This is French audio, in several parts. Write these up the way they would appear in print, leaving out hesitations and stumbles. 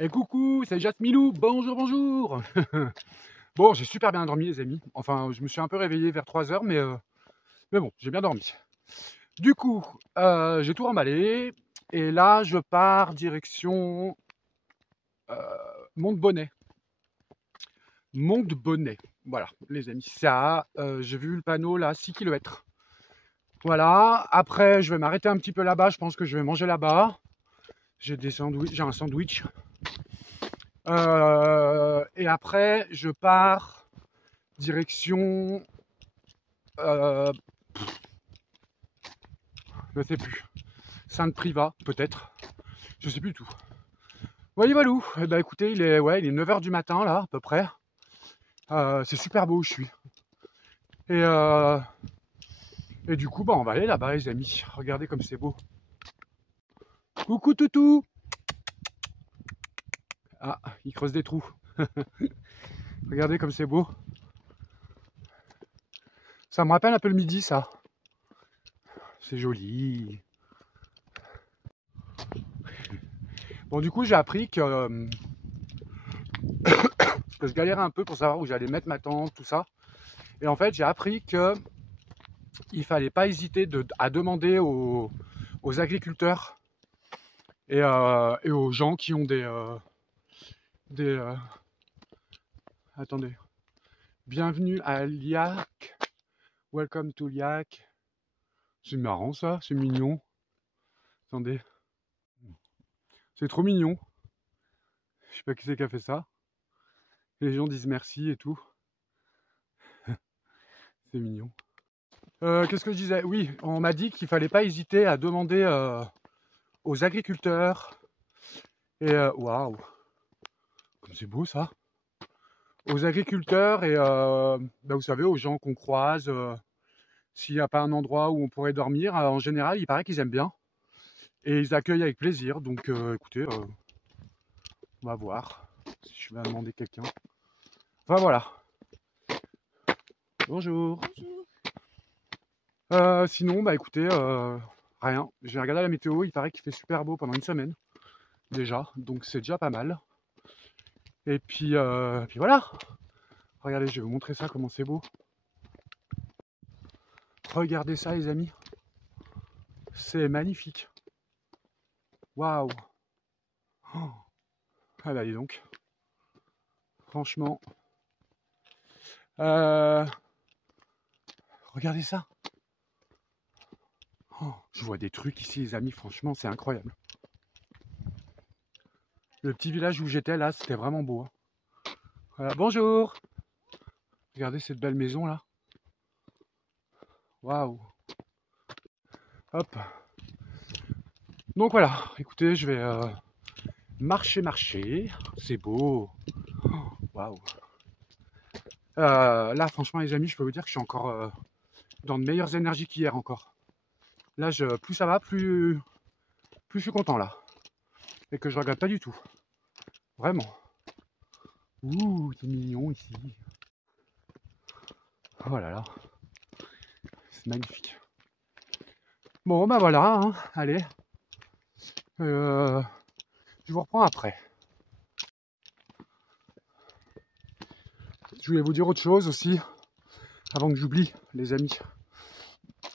Et coucou, c'est Jasmilou, bonjour, bonjour. Bon, j'ai super bien dormi les amis. Enfin, je me suis un peu réveillé vers 3 heures, mais bon, j'ai bien dormi. Du coup, j'ai tout remballé. Et là, je pars direction Monte-Bonnet. Monte-Bonnet, voilà les amis. Ça, j'ai vu le panneau là, 6 km. Voilà, après je vais m'arrêter un petit peu là-bas, je pense que je vais manger là-bas. J'ai un sandwich. Et après, je pars direction. Euh, je sais plus. Sainte-Privat, peut-être. Je sais plus tout. Voyez Valou. Eh ben écoutez, il est 9h du matin là, à peu près. C'est super beau où je suis. Et, euh, et du coup, bah, on va aller là-bas, les amis. Regardez comme c'est beau. Coucou toutou. Ah, il creuse des trous. Regardez comme c'est beau. Ça me rappelle un peu le midi, ça. C'est joli. Bon, du coup, j'ai appris que je galérais un peu pour savoir où j'allais mettre ma tente, tout ça. Et en fait, j'ai appris que il fallait pas hésiter à demander aux agriculteurs et aux gens qui ont des attendez. Bienvenue à Liac. Welcome to Liac. C'est marrant ça, c'est mignon. Attendez. C'est trop mignon. Je sais pas qui c'est qui a fait ça. Les gens disent merci et tout. C'est mignon. Qu'est-ce que je disais? Oui, on m'a dit qu'il fallait pas hésiter à demander aux agriculteurs et waouh, comme c'est beau ça. Aux agriculteurs et bah, vous savez, aux gens qu'on croise, s'il n'y a pas un endroit où on pourrait dormir, en général, il paraît qu'ils aiment bien et ils accueillent avec plaisir. Donc écoutez, on va voir si je vais demander quelqu'un. Enfin voilà. Bonjour. Sinon, bah écoutez, rien. J'ai regardé la météo, il paraît qu'il fait super beau pendant une semaine déjà, donc c'est déjà pas mal. Et puis voilà. Regardez, je vais vous montrer ça, comment c'est beau. Regardez ça, les amis. C'est magnifique. Waouh. Oh. Ah bah dis donc. Franchement. Regardez ça. Oh, je vois des trucs ici, les amis. Franchement, c'est incroyable. Le petit village où j'étais là, c'était vraiment beau. Hein. Voilà. Bonjour. Regardez cette belle maison là. Waouh. Hop. Donc voilà. Écoutez, je vais marcher. C'est beau. Waouh. Là, franchement, les amis, je peux vous dire que je suis encore dans de meilleures énergies qu'hier encore. Là, plus ça va, plus je suis content là. Et que je regrette pas du tout. Vraiment. Ouh, c'est mignon ici. Oh là là. C'est magnifique. Bon, bah voilà. Hein. Allez. Je vous reprends après. Je voulais vous dire autre chose aussi, avant que j'oublie, les amis.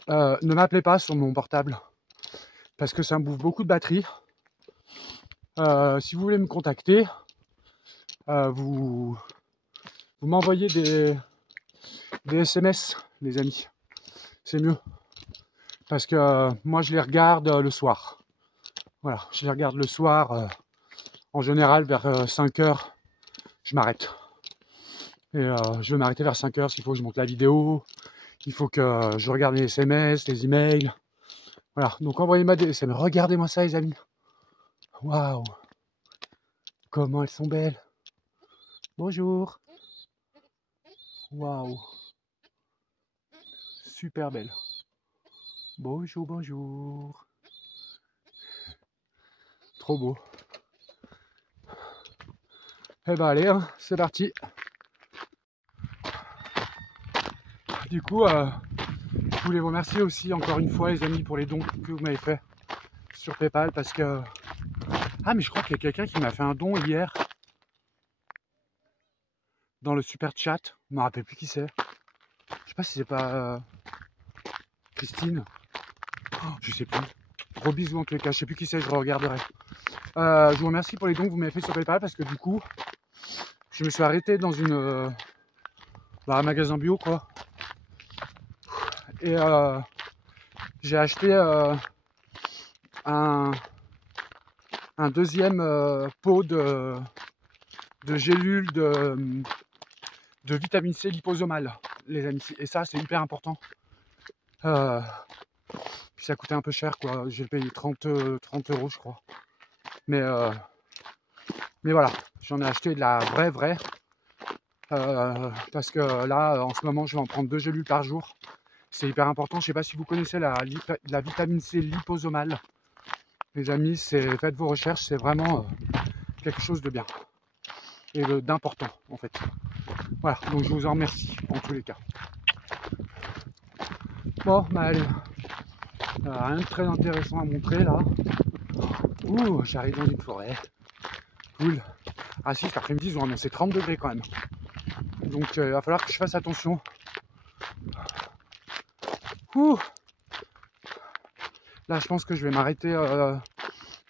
Ne m'appelez pas sur mon portable, parce que ça me bouffe beaucoup de batterie. Si vous voulez me contacter, vous m'envoyez des SMS, les amis. C'est mieux. Parce que moi, je les regarde le soir. Voilà, je les regarde le soir. En général, vers 5 heures, je m'arrête. Et je vais m'arrêter vers 5 heures, s'il faut que je monte la vidéo. Il faut que je regarde les SMS, les emails. Voilà, donc envoyez-moi des SMS. Regardez-moi ça, les amis. Waouh! Comment elles sont belles! Bonjour! Waouh! Super belle! Bonjour, bonjour! Trop beau! Eh ben allez, hein, c'est parti! Du coup, je voulais vous remercier aussi encore une fois, les amis, pour les dons que vous m'avez fait sur PayPal parce que Ah, mais je crois qu'il y a quelqu'un qui m'a fait un don hier dans le super chat. Je me rappelle plus qui c'est. Je sais pas si c'est pas Christine. Oh, je sais plus. Gros bisous en tous les cas. Je sais plus qui c'est, je regarderai. Je vous remercie pour les dons que vous m'avez fait sur PayPal parce que du coup, je me suis arrêté dans un magasin bio quoi. Et j'ai acheté un deuxième pot de gélules de vitamine C liposomale, les amis. Et ça, c'est hyper important. Puis ça coûtait un peu cher, quoi. J'ai payé 30 euros, je crois. Mais voilà, j'en ai acheté de la vraie. Parce que là, en ce moment, je vais en prendre 2 gélules par jour. C'est hyper important. Je ne sais pas si vous connaissez la vitamine C liposomale. Les amis, faites vos recherches, c'est vraiment quelque chose de bien et d'important en fait. Voilà, donc je vous en remercie en tous les cas. Bon, bah allez, rien de très intéressant à montrer là. Ouh, j'arrive dans une forêt. Cool. Ah si, cet après-midi, ils ont annoncé 30 degrés quand même. Donc il va falloir que je fasse attention. Ouh. Là, je pense que je vais m'arrêter.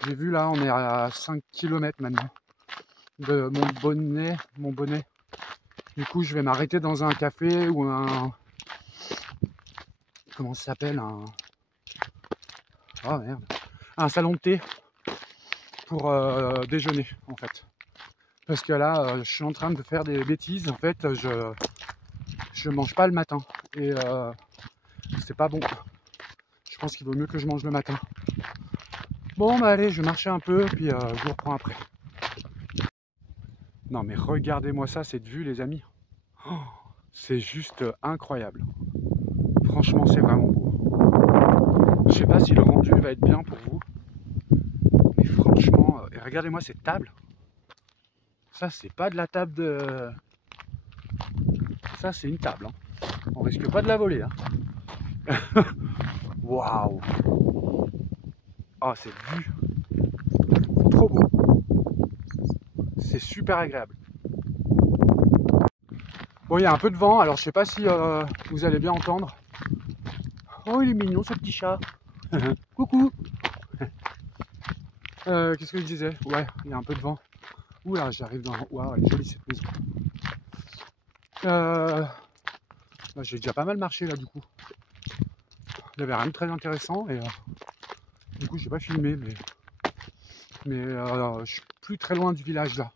J'ai vu là, on est à 5 km maintenant de mon bonnet. Du coup, je vais m'arrêter dans un café ou comment ça s'appelle oh merde. Un salon de thé pour déjeuner en fait. Parce que là, je suis en train de faire des bêtises. En fait, je mange pas le matin. Et c'est pas bon. Je pense qu'il vaut mieux que je mange le matin. Bon, bah allez, je vais marcher un peu, puis je vous reprends après. Non, mais regardez-moi ça, cette vue, les amis. Oh, c'est juste incroyable. Franchement, c'est vraiment beau. Je sais pas si le rendu va être bien pour vous. Mais franchement, et regardez-moi cette table. Ça, c'est pas de la table de... Ça, c'est une table. Hein. On risque pas de la voler. Hein. Waouh! Oh, cette vue! Trop beau! C'est super agréable. Bon, il y a un peu de vent, alors je sais pas si vous allez bien entendre. Oh, il est mignon ce petit chat! Coucou! Qu'est-ce que je disais? Ouais, il y a un peu de vent. Ouh là, j'arrive dans... Waouh, elle est jolie cette maison. Bah, j'ai déjà pas mal marché là du coup. Il n'y avait rien de très intéressant et du coup j'ai pas filmé mais je suis plus très loin du village là.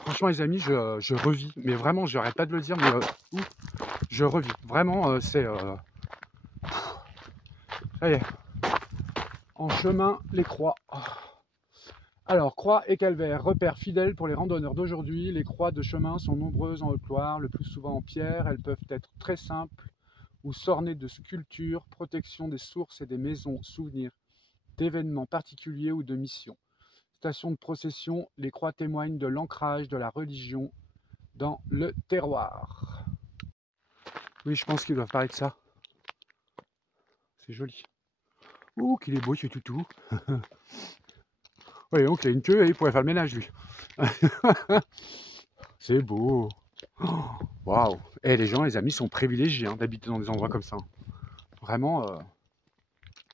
Franchement les amis, je revis, mais vraiment j'arrête pas de le dire, mais je revis. Vraiment c'est... ça y est. En chemin les croix. Alors, croix et calvaire, repères fidèles pour les randonneurs d'aujourd'hui. Les croix de chemin sont nombreuses en Haute-Loire, le plus souvent en pierre. Elles peuvent être très simples ou s'orner de sculptures, protection des sources et des maisons, souvenirs d'événements particuliers ou de missions. Station de procession, les croix témoignent de l'ancrage de la religion dans le terroir. Oui, je pense qu'ils doivent parler de ça. C'est joli. Ouh, qu'il est beau ce toutou. Oui, donc il a une queue et il pourrait faire le ménage lui. C'est beau. Waouh. Et les gens, les amis, sont privilégiés hein, d'habiter dans des endroits comme ça. Vraiment,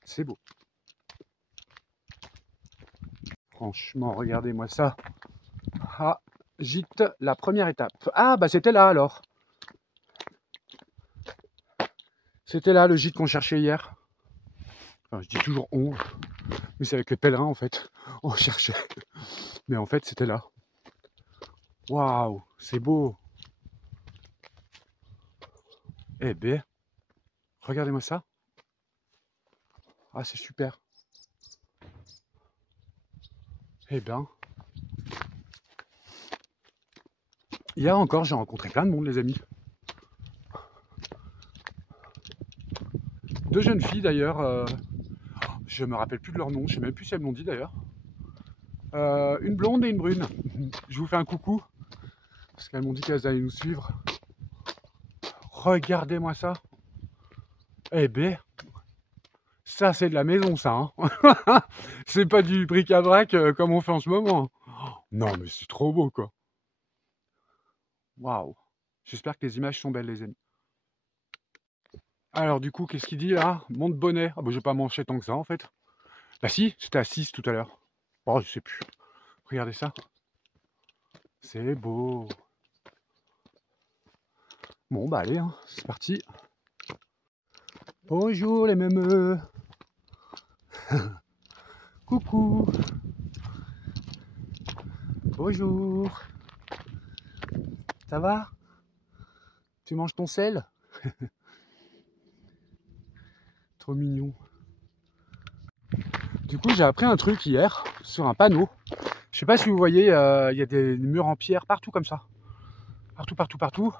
c'est beau. Franchement, regardez-moi ça. Ah, gîte, la première étape. Ah, bah c'était là alors. C'était là le gîte qu'on cherchait hier. Enfin, je dis toujours on, mais c'est avec les pèlerins en fait. On cherchait. Mais en fait, c'était là. Waouh, c'est beau. Eh ben, regardez-moi ça. Ah, c'est super. Eh ben, hier encore, j'ai rencontré plein de monde, les amis. 2 jeunes filles d'ailleurs. Je me rappelle plus de leur nom. Je sais même plus si elles m'ont dit d'ailleurs. Une blonde et une brune. Je vous fais un coucou. Parce qu'elles m'ont dit qu'elles allaient nous suivre. Regardez-moi ça. Eh ben, Ça, c'est de la maison, ça. Hein. C'est pas du bric-à-brac comme on fait en ce moment. Non, mais c'est trop beau, quoi. Waouh. J'espère que les images sont belles, les amis. Alors, du coup, qu'est-ce qu'il dit là? Monte-Bonnet. Ah, bah, je vais pas manger tant que ça, en fait. Bah, si, c'était à 6 tout à l'heure. Oh, je sais plus. Regardez ça. C'est beau. Bon, bah, allez, hein, c'est parti. Bonjour, les mêmes. Coucou. Bonjour. Ça va? Tu manges ton sel? Trop mignon. Du coup, j'ai appris un truc hier sur un panneau. Je sais pas si vous voyez, il y a des murs en pierre partout comme ça. Partout, partout, partout.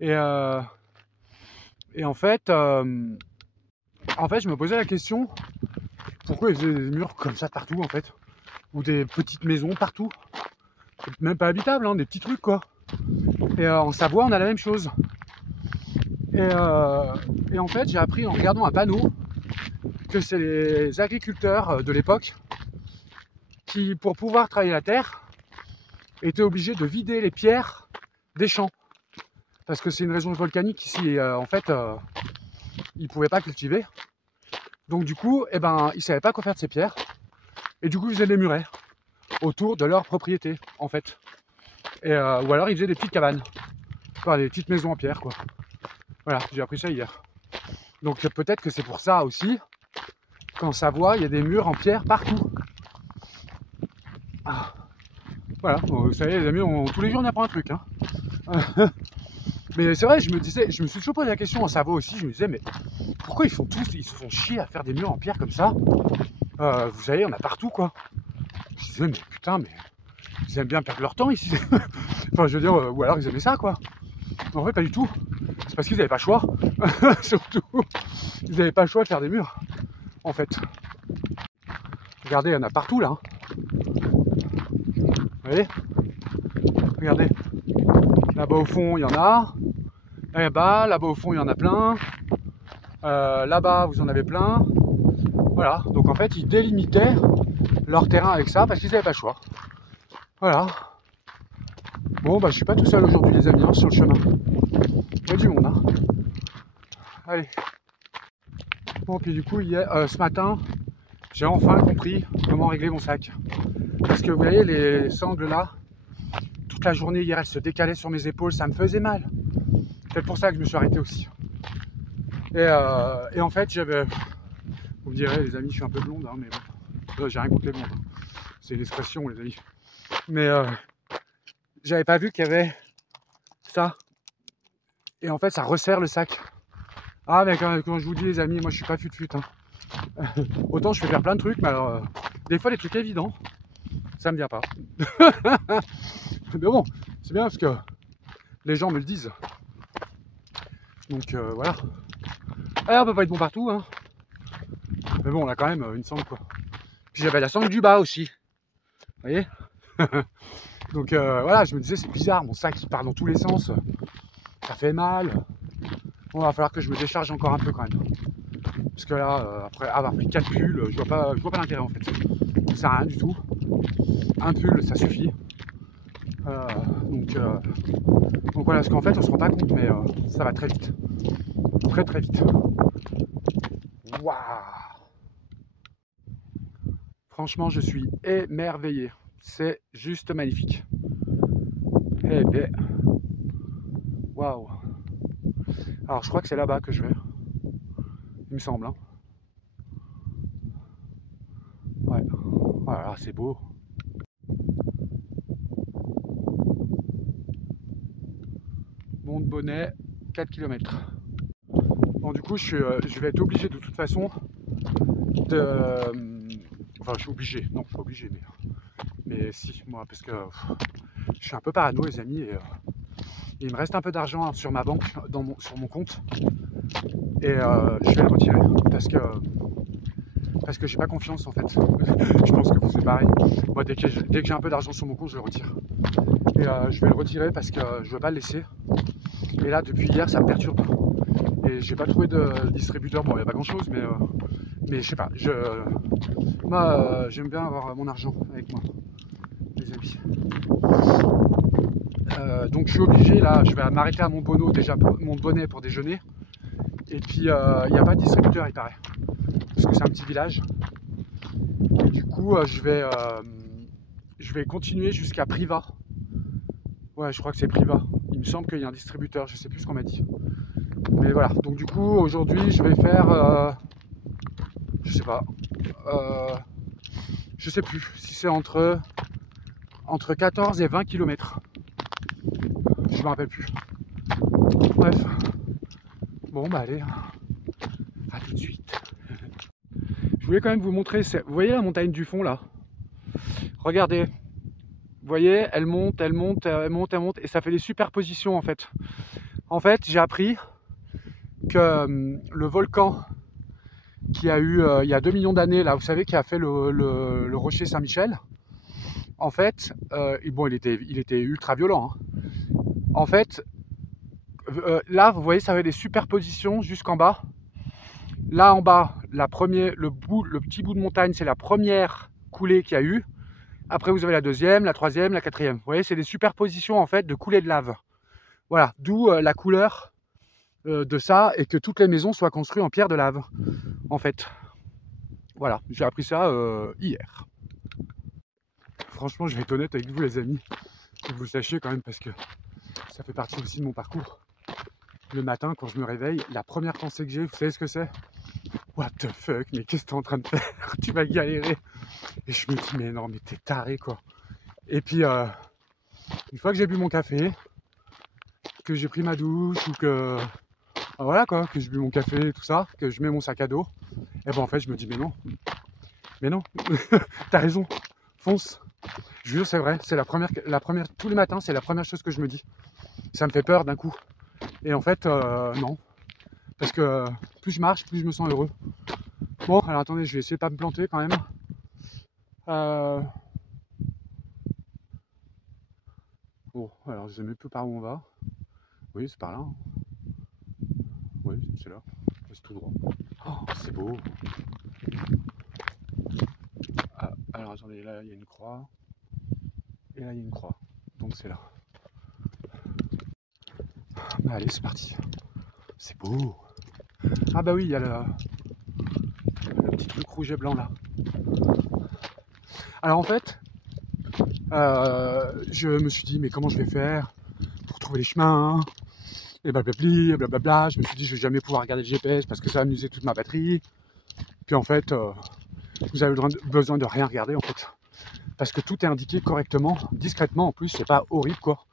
Et, en fait, je me posais la question, pourquoi ils faisaient des murs comme ça partout en fait? Ou des petites maisons partout. Même pas habitables, hein, des petits trucs quoi. Et en Savoie, on a la même chose. Et en fait, j'ai appris en regardant un panneau que c'est les agriculteurs de l'époque qui, pour pouvoir travailler la terre, étaient obligés de vider les pierres des champs. Parce que c'est une région volcanique ici, et en fait, ils ne pouvaient pas cultiver. Donc du coup, ils ne savaient pas quoi faire de ces pierres. Et du coup, ils faisaient des murets autour de leur propriété, en fait. Et, ou alors, ils faisaient des petites cabanes. Enfin, des petites maisons en pierre, quoi. Voilà, j'ai appris ça hier. Donc peut-être que c'est pour ça aussi qu'en Savoie, il y a des murs en pierre partout. Ah. Voilà, bon, vous savez les amis, tous les jours on apprend un truc. Hein. Mais c'est vrai, je me suis toujours posé la question en Savoie aussi, je me disais mais pourquoi ils se font chier à faire des murs en pierre comme ça? Vous savez, on a partout quoi. Je me disais mais putain, mais ils aiment bien perdre leur temps ici. Enfin je veux dire, ou alors ils aimaient ça quoi. En fait pas du tout. C'est parce qu'ils n'avaient pas le choix. Surtout, ils n'avaient pas le choix de faire des murs. En fait. Regardez, il y en a partout là. Vous voyez? Regardez. Là-bas au fond, il y en a. Là-bas au fond, il y en a plein. Là-bas, vous en avez plein. Voilà. Donc en fait, ils délimitaient leur terrain avec ça parce qu'ils n'avaient pas le choix. Voilà. Bon, bah je suis pas tout seul aujourd'hui, les amis, hein, sur le chemin. Il y a du monde, hein. Allez. Bon, puis du coup, ce matin, j'ai enfin compris comment régler mon sac. Parce que vous voyez, les sangles là, toute la journée hier, elles se décalaient sur mes épaules, ça me faisait mal. C'est pour ça que je me suis arrêté aussi. Et en fait, vous me direz, les amis, je suis un peu blonde, hein, mais bon, j'ai rien contre les blondes. Hein. C'est une expression, les amis. Mais j'avais pas vu qu'il y avait ça. Et en fait, ça resserre le sac. Ah, mais quand je vous dis, les amis, moi, je suis pas fut-fut. Hein. Autant je peux faire plein de trucs, mais alors, des fois, les trucs évidents, ça me vient pas. Mais bon, c'est bien parce que les gens me le disent. Donc voilà. On peut pas être bon partout, hein. Mais bon, on a quand même une sangle quoi. Puis j'avais la sangle du bas aussi. Vous voyez? Donc voilà, je me disais c'est bizarre, mon sac il part dans tous les sens. Ça fait mal. Bon, va falloir que je me décharge encore un peu quand même. Parce que là, après avoir pris 4 pulls, je vois pas l'intérêt en fait. Ça sert à rien du tout. Un pull, ça suffit. Donc voilà, parce qu'en fait on se rend pas compte, mais ça va très vite. Très très vite. Waouh! Franchement, je suis émerveillé. C'est juste magnifique. Eh bien, waouh! Alors, je crois que c'est là-bas que je vais. Il me semble. Hein. Ouais. Voilà, c'est beau. Monte-Bonnet, 4 km. Bon, du coup, je vais être obligé de toute façon de. Enfin, je suis obligé. Non, je suis pas obligé, mais si, moi, parce que je suis un peu parano, les amis, et il me reste un peu d'argent sur ma banque, sur mon compte, et je vais le retirer parce que j'ai pas confiance en fait. Je pense que vous c'est pareil. Moi, dès que j'ai un peu d'argent sur mon compte, je le retire. Et je vais le retirer parce que je veux pas le laisser. Et là, depuis hier, ça me perturbe. Et j'ai pas trouvé de distributeur. Bon, il n'y a pas grand chose, mais je sais pas. Moi, j'aime bien avoir mon argent avec moi, les amis. Donc je suis obligé là, je vais m'arrêter à Montbonneau déjà, mon bonnet pour déjeuner. Et puis il n'y a pas de distributeur, il paraît, parce que c'est un petit village. Et du coup je vais continuer jusqu'à Privas. Ouais, je crois que c'est Privas. Il me semble qu'il y a un distributeur, je sais plus ce qu'on m'a dit. Mais voilà, donc du coup aujourd'hui je vais faire je sais pas, je sais plus si c'est entre 14 et 20 km. Je me rappelle plus. Bref. Bon bah allez, à tout de suite. Je voulais quand même vous montrer, vous voyez la montagne du fond là? Regardez, vous voyez, elle monte, elle monte, elle monte, elle monte, et ça fait des superpositions en fait. En fait, j'ai appris que le volcan qui a eu il y a 2 millions d'années, là, vous savez, qui a fait le rocher Saint-Michel, en fait, bon, il était ultra violent. Hein. En fait, là, vous voyez, ça avait des superpositions jusqu'en bas. Là, en bas, le petit bout de montagne, c'est la première coulée qu'il y a eu. Après, vous avez la deuxième, la troisième, la quatrième. Vous voyez, c'est des superpositions, en fait, de coulées de lave. Voilà, d'où la couleur de ça, et que toutes les maisons soient construites en pierre de lave, en fait. Voilà, j'ai appris ça hier. Franchement, je vais être honnête avec vous, les amis, que vous le sachiez quand même, parce que ça fait partie aussi de mon parcours. Le matin, quand je me réveille, la première pensée que j'ai, vous savez ce que c'est? What the fuck, mais qu'est-ce que t'es en train de faire? Tu vas galérer. Et je me dis, mais non, mais t'es taré, quoi. Et puis, une fois que j'ai bu mon café, que j'ai pris ma douche, ou que... voilà, quoi, que j'ai bu mon café et tout ça, que je mets mon sac à dos, et ben en fait, je me dis, mais non, t'as raison, fonce. Je vous jure, c'est vrai, c'est la première, tous les matins, c'est la première chose que je me dis. Ça me fait peur d'un coup. Et en fait, non. Parce que plus je marche, plus je me sens heureux. Bon, alors attendez, je vais essayer de pas me planter quand même. Bon, alors je sais même plus par où on va. Oui, c'est par là. Hein. Oui, c'est là. C'est tout droit. Oh, c'est beau. Ah, alors attendez, là il y a une croix. Et là il y a une croix. Donc c'est là. Bah, allez, c'est parti. C'est beau. Ah bah oui, il y a le petit truc rouge et blanc là. Alors en fait, je me suis dit, mais comment je vais faire pour trouver les chemins, et blablabli, et blablabla. Je me suis dit, je vais jamais pouvoir regarder le GPS parce que ça va m'user toute ma batterie. Puis en fait, vous avez besoin de rien regarder en fait. Parce que tout est indiqué correctement, discrètement en plus, c'est pas horrible quoi.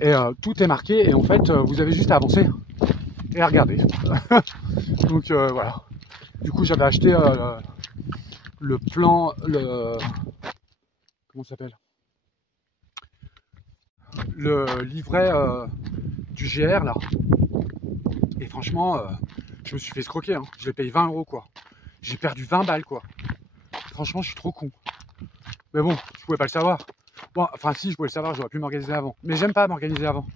Et tout est marqué, et en fait, vous avez juste à avancer et à regarder. Donc voilà. Du coup, j'avais acheté le plan, comment ça s'appelle, le livret du GR là. Et franchement, je me suis fait escroquer. Hein. Je l'ai payé 20 € quoi. J'ai perdu 20 balles quoi. Franchement, je suis trop con. Mais bon, je pouvais pas le savoir. Bon, enfin si, je pouvais le savoir, j'aurais pu m'organiser avant. Mais j'aime pas m'organiser avant.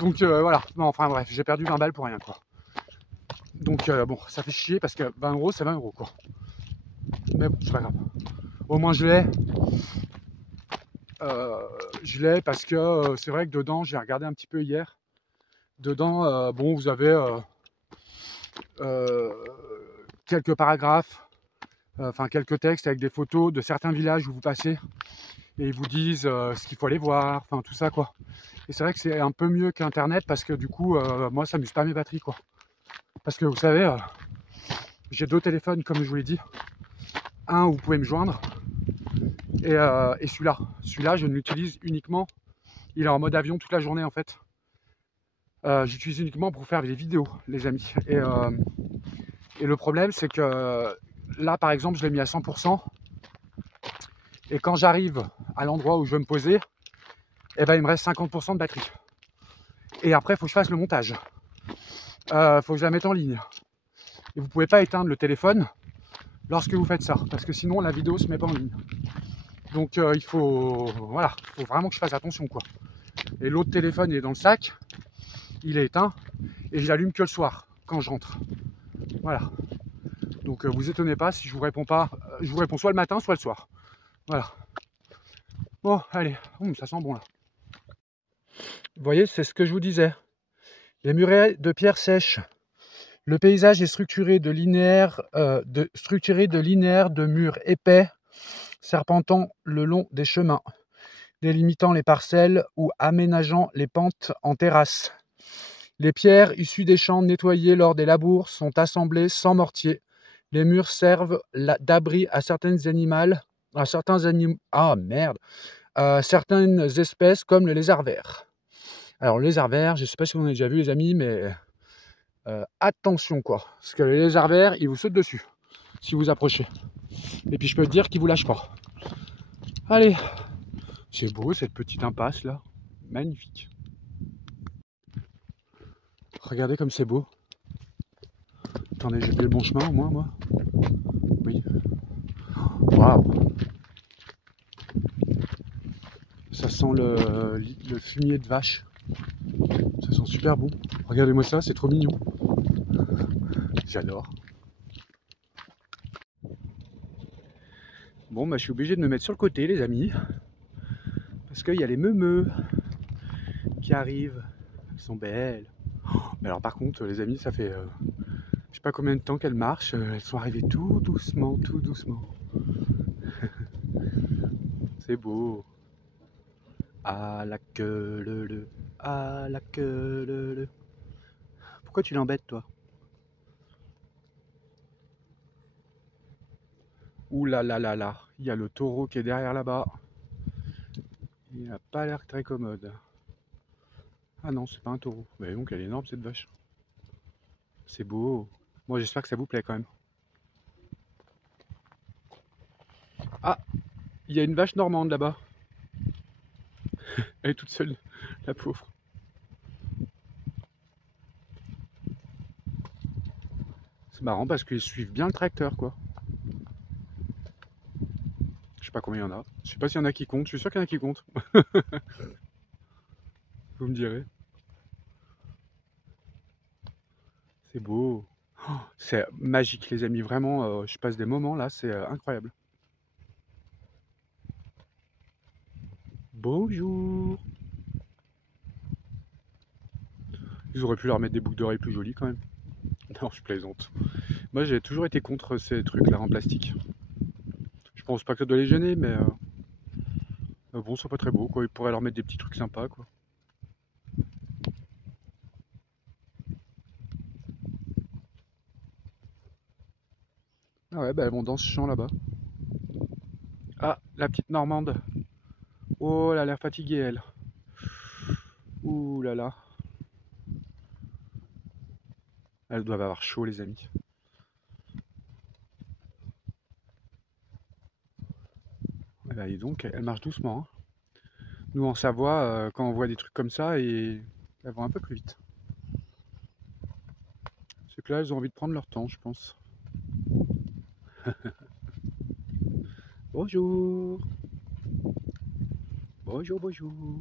Donc voilà. Non, enfin bref, j'ai perdu 20 balles pour rien quoi. Donc bon, ça fait chier parce que 20 € c'est 20 € quoi. Mais bon, c'est pas grave. Au moins je l'ai. Je l'ai parce que c'est vrai que dedans, j'ai regardé un petit peu hier. Dedans, bon, vous avez quelques paragraphes, enfin quelques textes avec des photos de certains villages où vous passez. Et ils vous disent ce qu'il faut aller voir, enfin tout ça quoi. Et c'est vrai que c'est un peu mieux qu'Internet parce que du coup, moi ça m'use pas mes batteries quoi. Parce que vous savez, j'ai 2 téléphones comme je vous l'ai dit. Un où vous pouvez me joindre et celui-là. Celui-là, je ne l'utilise uniquement, il est en mode avion toute la journée en fait. J'utilise uniquement pour faire des vidéos, les amis. Et le problème, c'est que là, par exemple, je l'ai mis à 100%. Et quand j'arrive à l'endroit où je veux me poser, eh ben, il me reste 50% de batterie. Et après, il faut que je fasse le montage. Il faut que je la mette en ligne. Et vous ne pouvez pas éteindre le téléphone lorsque vous faites ça, parce que sinon, la vidéo ne se met pas en ligne. Donc, il faut, voilà, faut vraiment que je fasse attention, quoi. Et l'autre téléphone, il est dans le sac. il est éteint et je l'allume que le soir quand je rentre. Voilà. Donc vous étonnez pas si je vous réponds pas. Je vous réponds soit le matin, soit le soir. Voilà. Bon, allez, ça sent bon là. Vous voyez, c'est ce que je vous disais. Les murets de pierre sèche. Le paysage est structuré de linéaires de murs épais serpentant le long des chemins, délimitant les parcelles ou aménageant les pentes en terrasses. Les pierres issues des champs nettoyés lors des labours sont assemblées sans mortier. Les murs servent d'abri à certaines espèces comme le lézard vert. Alors le lézard vert, je ne sais pas si vous en avez déjà vu les amis, mais attention quoi, parce que le lézard vert, il vous saute dessus si vous approchez. Et puis je peux te dire qu'il vous lâche pas. Allez, c'est beau cette petite impasse là, magnifique. Regardez comme c'est beau. Attendez, j'ai pris le bon chemin au moins moi. Oui. Waouh. Ça sent le fumier de vache. Ça sent super bon. Regardez-moi ça, c'est trop mignon. J'adore. Bon, bah, je suis obligé de me mettre sur le côté, les amis. Parce qu'il y a les meumeux qui arrivent. Elles sont belles. Mais alors, par contre, les amis, ça fait je sais pas combien de temps qu'elles marchent. Elles sont arrivées tout doucement, tout doucement. C'est beau. À la queue le, à la queue le. Pourquoi tu l'embêtes, toi? Ouh là là là là, il y a le taureau qui est derrière là-bas. Il n'a pas l'air très commode. Ah non, c'est pas un taureau. Mais donc elle est énorme cette vache. C'est beau. Moi j'espère que ça vous plaît quand même. Ah, il y a une vache normande là-bas. Elle est toute seule, la pauvre. C'est marrant parce qu'ils suivent bien le tracteur quoi. Je sais pas combien il y en a. Je sais pas s'il y en a qui comptent. Je suis sûr qu'il y en a qui comptent. Vous me direz. C'est beau. Oh, c'est magique les amis. Vraiment, je passe des moments là. C'est incroyable. Bonjour. Ils auraient pu leur mettre des boucles d'oreilles plus jolies quand même. Non, je plaisante. Moi, j'ai toujours été contre ces trucs-là en plastique. Je pense pas que ça doit les gêner, mais bon, c'est pas très beau, quoi. Ils pourraient leur mettre des petits trucs sympas, quoi. Ah ouais, bah elles vont dans ce champ là-bas. Ah, la petite Normande. Oh, elle a l'air fatiguée, elle. Ouh là là. Elles doivent avoir chaud, les amis. Eh ben, dis donc, elles marchent doucement, hein. Nous, en Savoie, quand on voit des trucs comme ça, elles vont un peu plus vite. C'est que là, elles ont envie de prendre leur temps, je pense. Bonjour. Bonjour, bonjour.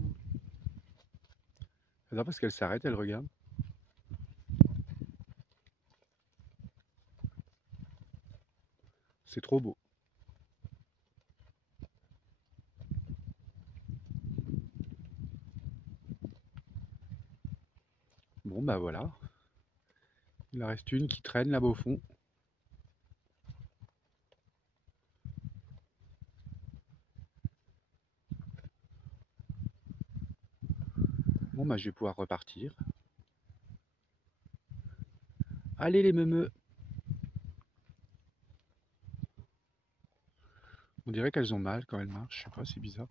C'est parce qu'elle s'arrête, elle regarde. C'est trop beau. Bon, bah voilà. Il en reste une qui traîne là-bas au fond. Bon, bah je vais pouvoir repartir. Allez les meumeux. On dirait qu'elles ont mal quand elles marchent. Je sais pas, c'est bizarre.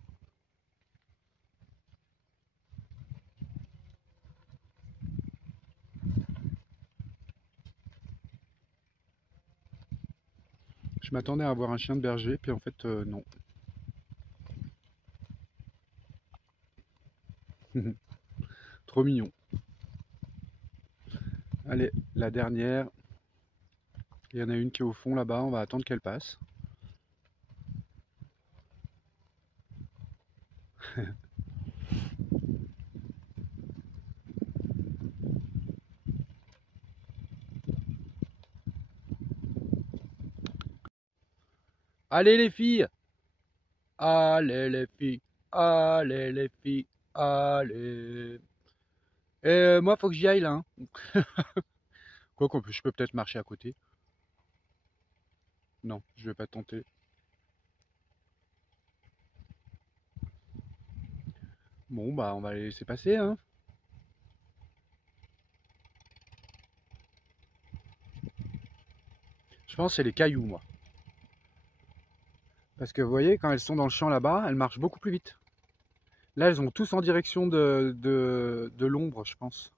Je m'attendais à avoir un chien de berger, puis en fait, non. Trop mignon. Allez, la dernière. Il y en a une qui est au fond là-bas, on va attendre qu'elle passe. Allez les filles! Allez les filles! Allez les filles! Allez! Et moi, faut que j'y aille là, hein. Quoi qu'on peut, je peux peut-être marcher à côté. Non, je vais pas tenter. Bon, bah, on va les laisser passer, hein. Je pense que c'est les cailloux, moi. Parce que vous voyez, quand elles sont dans le champ là-bas, elles marchent beaucoup plus vite. Là, elles ont tous en direction de l'ombre, je pense.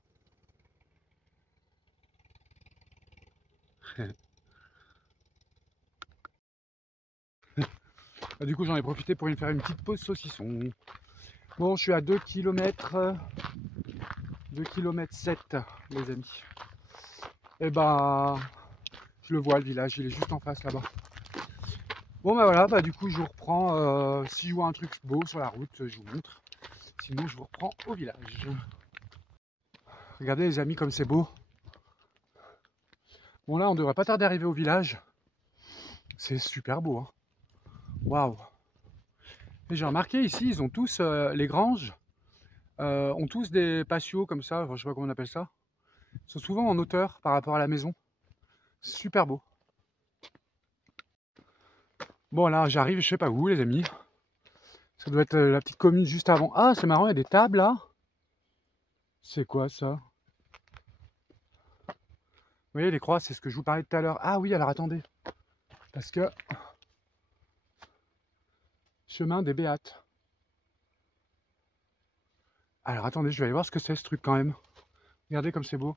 Bah, du coup, j'en ai profité pour faire une petite pause saucisson. Bon, je suis à 2 km, 2 km 7, les amis. Et bah, je le vois, le village, il est juste en face là-bas. Bon, bah voilà, bah du coup, je vous reprends. Si je vois un truc beau sur la route, je vous montre. Sinon, je vous reprends au village. Regardez, les amis, comme c'est beau. Bon, là, on devrait pas tarder d'arriver au village. C'est super beau, hein. Waouh! Et j'ai remarqué ici, ils ont tous, les granges, ont tous des patios comme ça, enfin, je sais pas comment on appelle ça. Ils sont souvent en hauteur par rapport à la maison. Super beau. Bon, là, j'arrive, je sais pas où, les amis. Ça doit être la petite commune juste avant. Ah, c'est marrant, il y a des tables là. C'est quoi ça? Vous voyez, les croix, c'est ce que je vous parlais tout à l'heure. Ah oui, alors attendez. Parce que chemin des Béates. Alors attendez, je vais aller voir ce que c'est ce truc quand même. Regardez comme c'est beau.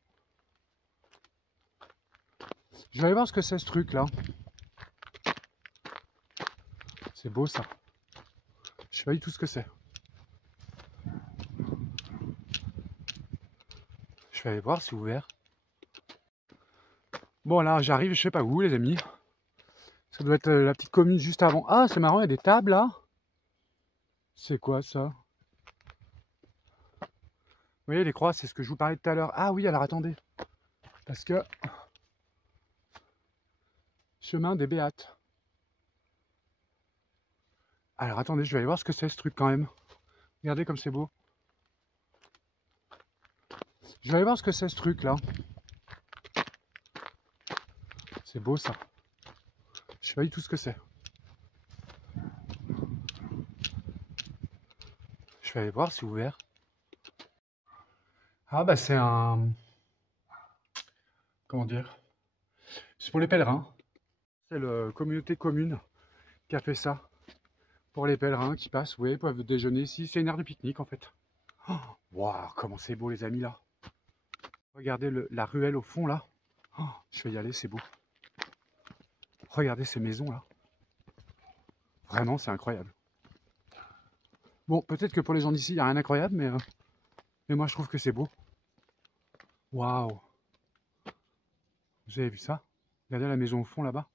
Je vais aller voir ce que c'est ce truc là. C'est beau ça. Je sais pas du tout ce que c'est. Je vais aller voir, c'est ouvert. Bon, là, j'arrive, je sais pas où, les amis. Ça doit être la petite commune juste avant. Ah, c'est marrant, il y a des tables là. C'est quoi ça? Vous voyez, les croix, c'est ce que je vous parlais tout à l'heure. Ah oui, alors attendez. Parce que chemin des Béates. Alors attendez, je vais aller voir ce que c'est ce truc quand même. Regardez comme c'est beau. Je vais aller voir ce que c'est ce truc là. C'est beau ça. Je sais pas du tout ce que c'est. Je vais aller voir, c'est ouvert. Ah bah c'est un... Comment dire? C'est pour les pèlerins. C'est la communauté commune qui a fait ça. Pour les pèlerins qui passent, vous voyez, peuvent déjeuner ici. C'est une aire de pique-nique en fait. Waouh, comment c'est beau les amis là. Regardez la ruelle au fond là. Je vais y aller, c'est beau. Regardez ces maisons là. Vraiment, c'est incroyable. Bon, peut-être que pour les gens d'ici, il n'y a rien d'incroyable, mais moi je trouve que c'est beau. Waouh. Vous avez vu ça? Regardez la maison au fond là-bas.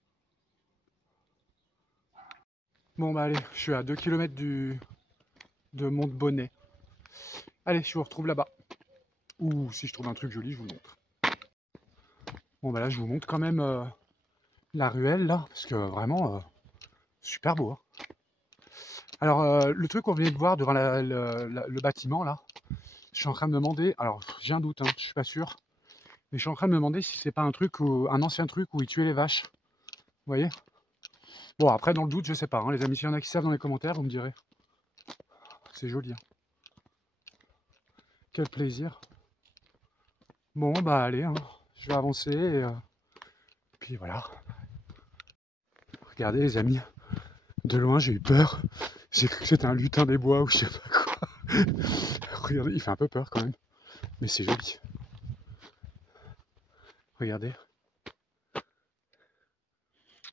Bon bah allez, je suis à 2 km de Montbonnet. Allez, je vous retrouve là-bas. Ou si je trouve un truc joli, je vous le montre. Bon bah là, je vous montre quand même la ruelle là, parce que vraiment, super beau, hein. Alors, le truc qu'on venait de voir devant le bâtiment là, je suis en train de me demander, alors j'ai un doute, hein, je suis pas sûr, mais je suis en train de me demander si c'est pas un truc, un ancien truc où ils tuaient les vaches. Vous voyez? Bon, après, dans le doute, je sais pas, hein, les amis, s'il y en a qui savent dans les commentaires, vous me direz. C'est joli, hein. Quel plaisir. Bon, bah allez, hein, je vais avancer et puis voilà. Regardez les amis, de loin j'ai eu peur. J'ai cru que c'était un lutin des bois ou je sais pas quoi. Regardez, il fait un peu peur quand même, mais c'est joli. Regardez.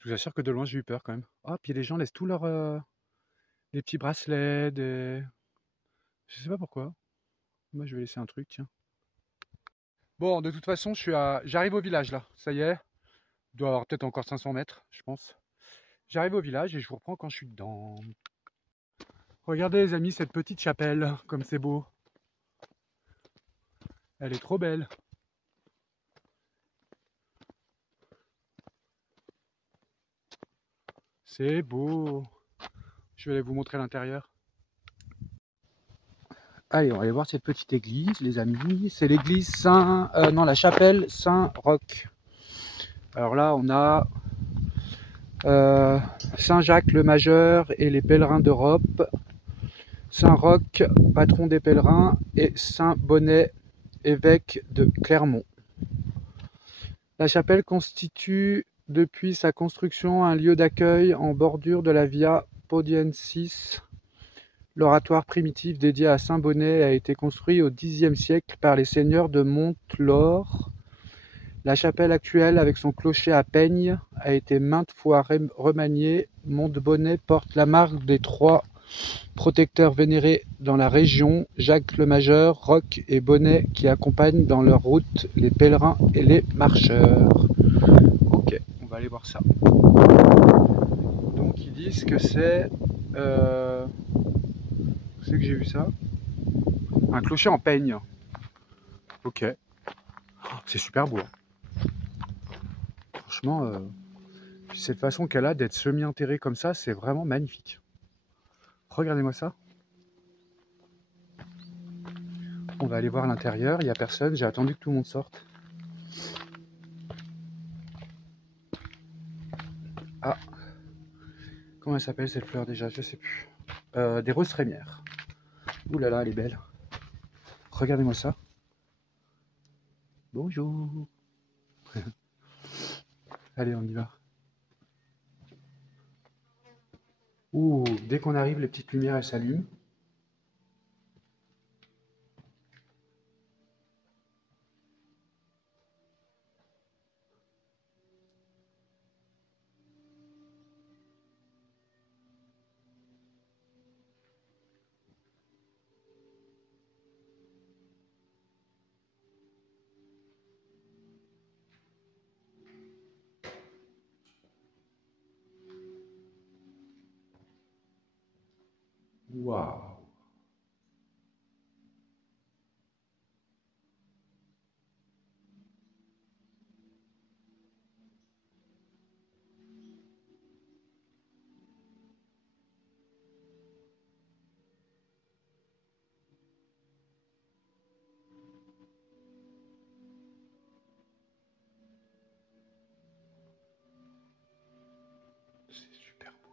Je vous assure que de loin j'ai eu peur quand même. Ah, puis les gens laissent tous leurs des petits bracelets, des... Je sais pas pourquoi. Moi je vais laisser un truc, tiens. Bon, de toute façon, j'arrive au village là. Ça y est. Il doit y avoir peut-être encore 500 mètres, je pense. J'arrive au village et je vous reprends quand je suis dedans. Regardez les amis, cette petite chapelle, comme c'est beau. Elle est trop belle. C'est beau. Je vais aller vous montrer l'intérieur. Allez, on va aller voir cette petite église, les amis. C'est l'église non, la chapelle Saint-Roch. Alors là, on a Saint-Jacques le Majeur et les pèlerins d'Europe, Saint-Roch, patron des pèlerins, et Saint-Bonnet, évêque de Clermont. La chapelle constitue depuis sa construction un lieu d'accueil en bordure de la Via Podiensis. L'oratoire primitif dédié à Saint-Bonnet a été construit au Xe siècle par les seigneurs de Monte-Laure. La chapelle actuelle, avec son clocher à peigne, a été maintes fois remaniée. Montbonnet porte la marque des trois protecteurs vénérés dans la région, Jacques le Majeur, Roch et Bonnet, qui accompagnent dans leur route les pèlerins et les marcheurs. Ok, on va aller voir ça. Donc ils disent que c'est... c'est que j'ai vu ça. Un clocher en peigne. Ok. C'est super beau. Franchement, cette façon qu'elle a d'être semi-enterrée comme ça, c'est vraiment magnifique. Regardez-moi ça. On va aller voir l'intérieur, il n'y a personne, j'ai attendu que tout le monde sorte. Ah, comment elle s'appelle cette fleur déjà? Je sais plus. Des roses trémières. Ouh là là, elle est belle. Regardez-moi ça. Bonjour. Allez, on y va. Ouh, dès qu'on arrive, les petites lumières, elles s'allument. Waouh. C'est super beau.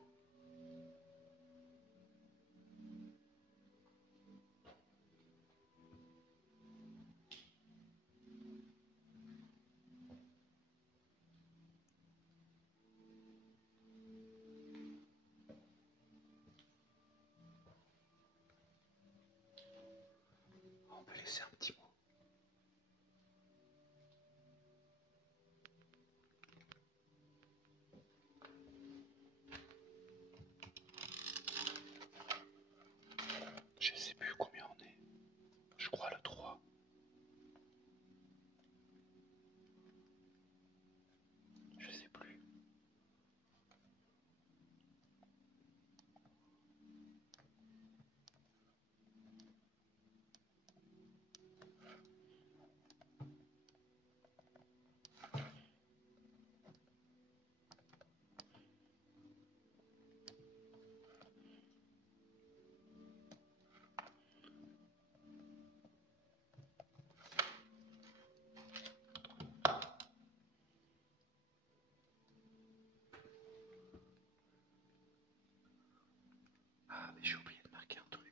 On peut laisser un petit mot. Je sais plus combien on est. Je crois le 3. Je sais plus. Ah, mais j'ai oublié de marquer un truc.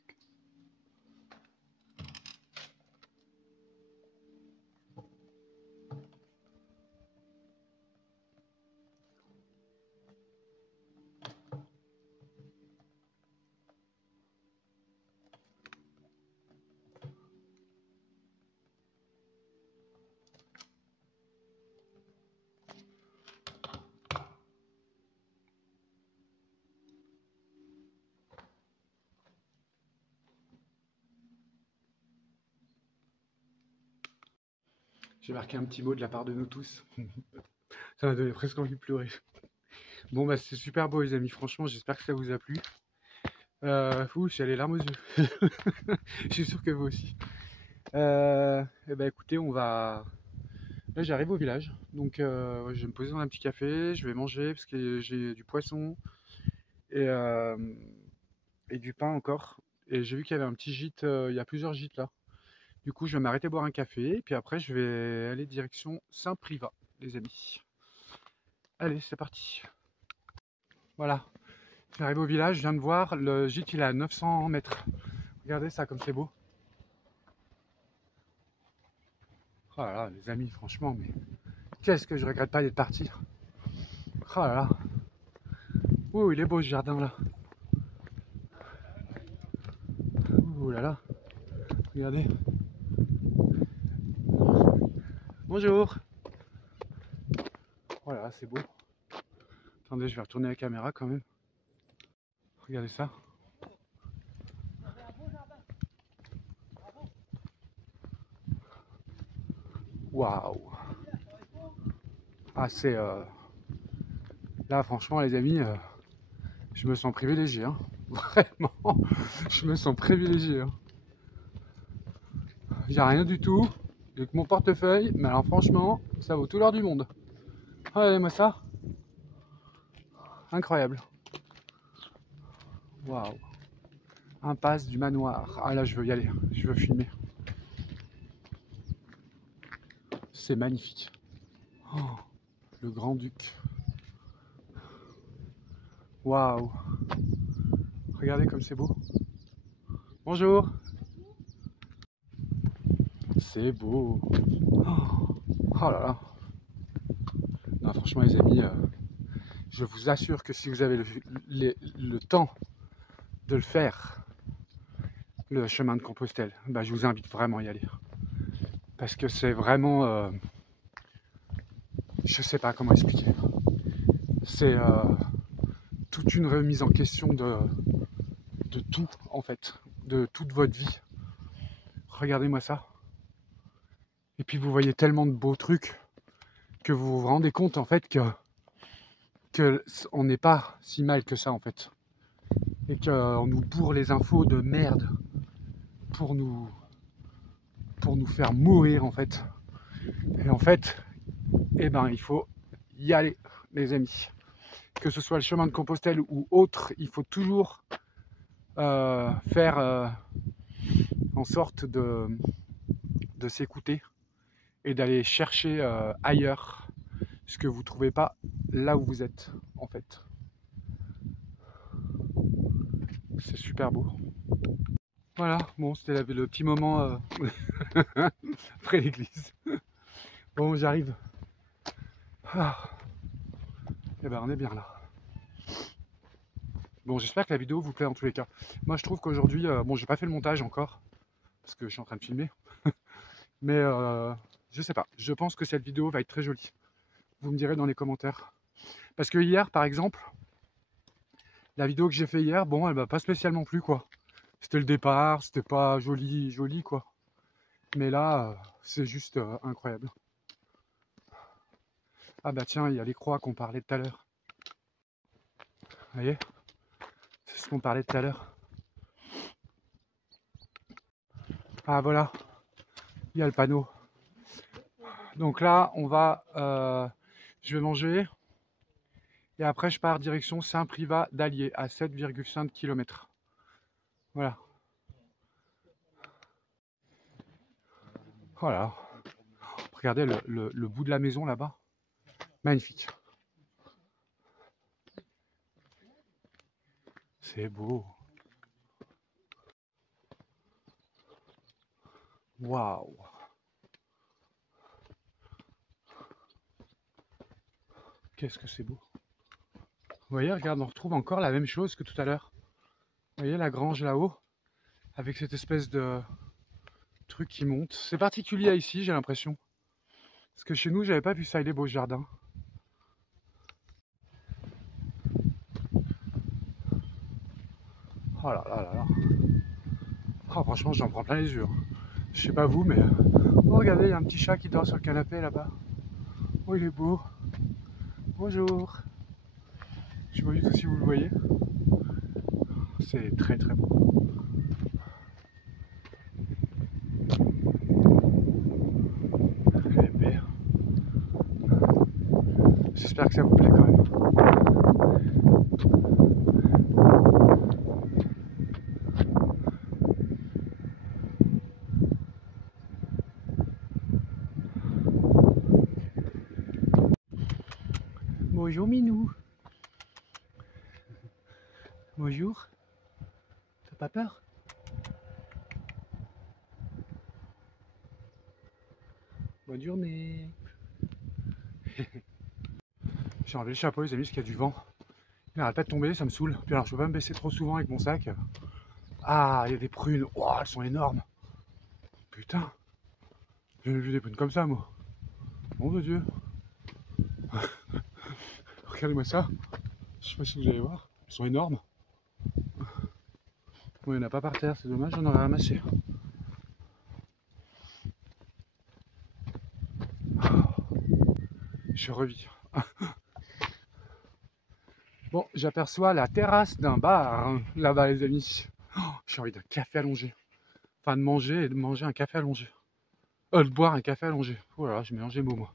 J'ai marqué un petit mot de la part de nous tous. Ça m'a donné presque envie de pleurer. Bon, bah, c'est super beau, les amis. Franchement, j'espère que ça vous a plu. J'ai les larmes aux yeux. Je suis sûr que vous aussi. Et bah, écoutez, on va. Là, j'arrive au village. Donc, je vais me poser dans un petit café. Je vais manger parce que j'ai du poisson. et du pain encore. Et j'ai vu qu'il y avait un petit gîte, il y a plusieurs gîtes là. Du coup, je vais m'arrêter boire un café, et puis après, je vais aller direction Saint-Privat, les amis. Allez, c'est parti. Voilà, j'arrive au village, je viens de voir, le gîte il est à 900 mètres. Regardez ça comme c'est beau. Oh là là, les amis, franchement, mais qu'est-ce que je regrette pas d'être parti. Oh là là. Oh, il est beau ce jardin là. Oh là là. Regardez. Bonjour. Oh là là, c'est beau. Attendez, je vais retourner la caméra quand même. Regardez ça. Waouh. Ah, c'est... Là, franchement, les amis, je me sens privilégié. Hein. Vraiment, je me sens privilégié. Hein. J'ai rien du tout. J'ai que mon portefeuille. Mais alors, franchement, ça vaut tout l'or du monde. Regardez-moi ça. Incroyable. Waouh. Impasse du manoir. Ah là, je veux y aller. Je veux filmer. C'est magnifique. Oh, le Grand-Duc. Waouh. Regardez comme c'est beau. Bonjour. C'est beau. Oh là là. Non, franchement, les amis, je vous assure que si vous avez le temps de le faire, le chemin de Compostelle, bah, je vous invite vraiment à y aller. Parce que c'est vraiment... je sais pas comment expliquer. C'est toute une remise en question de tout, en fait. De toute votre vie. Regardez-moi ça. Et puis vous voyez tellement de beaux trucs que vous vous rendez compte, en fait, que on n'est pas si mal que ça, en fait. Et qu'on nous bourre les infos de merde pour nous faire mourir, en fait. Et en fait, eh ben, il faut y aller, les amis. Que ce soit le chemin de Compostelle ou autre, il faut toujours faire en sorte de s'écouter et d'aller chercher ailleurs ce que vous ne trouvez pas là où vous êtes, en fait. C'est super beau. Voilà, bon, c'était le petit moment après l'église. Bon, j'arrive. Ah. Et ben, on est bien là. Bon, j'espère que la vidéo vous plaît en tous les cas. Moi, je trouve qu'aujourd'hui, bon, j'ai pas fait le montage encore parce que je suis en train de filmer, mais je sais pas. Je pense que cette vidéo va être très jolie. Vous me direz dans les commentaires. Parce que hier, par exemple, la vidéo que j'ai fait hier, bon, elle m'a pas spécialement plu, quoi. C'était le départ, c'était pas joli, joli, quoi. Mais là, c'est juste incroyable. Ah bah tiens, il y a les croix qu'on parlait tout à l'heure. Vous voyez? C'est ce qu'on parlait tout à l'heure. Ah voilà, il y a le panneau. Donc là, on va... je vais manger. Et après, je pars direction Saint-Privat d'Allier, à 7,5 km. Voilà. Voilà. Regardez le bout de la maison là-bas. Magnifique. C'est beau. Waouh. Qu'est-ce que c'est beau. Vous voyez, regarde, on retrouve encore la même chose que tout à l'heure. Vous voyez la grange là-haut, avec cette espèce de truc qui monte. C'est particulier ici, j'ai l'impression. Parce que chez nous, j'avais pas vu ça, il est beau ce jardin. Oh là là là là. Oh, franchement, j'en prends plein les yeux. Je sais pas vous, mais... Oh, regardez, il y a un petit chat qui dort sur le canapé là-bas. Oh, il est beau. Bonjour. Je sais pas du tout si vous le voyez. C'est très très beau. J'espère que ça vous plaît quand même. Bonjour Minou. Bonjour. T'as pas peur? Bonne journée. J'ai enlevé le chapeau les amis parce qu'il y a du vent. Il n'arrête pas de tomber, ça me saoule. Puis alors je peux pas me baisser trop souvent avec mon sac. Ah, il y a des prunes. Oh, elles sont énormes. Putain. J'ai jamais vu des prunes comme ça moi. Mon de Dieu. Regardez-moi ça. Je sais pas si vous allez voir. Elles sont énormes. Bon, il n'y en a pas par terre, c'est dommage, j'en aurais ramassé. Je revis. Bon, j'aperçois la terrasse d'un bar hein, là-bas, les amis. Oh, j'ai envie d'un café allongé. Enfin, de manger et de manger un café allongé. De boire un café allongé. Oh là là, j'ai mélangé les mots, moi.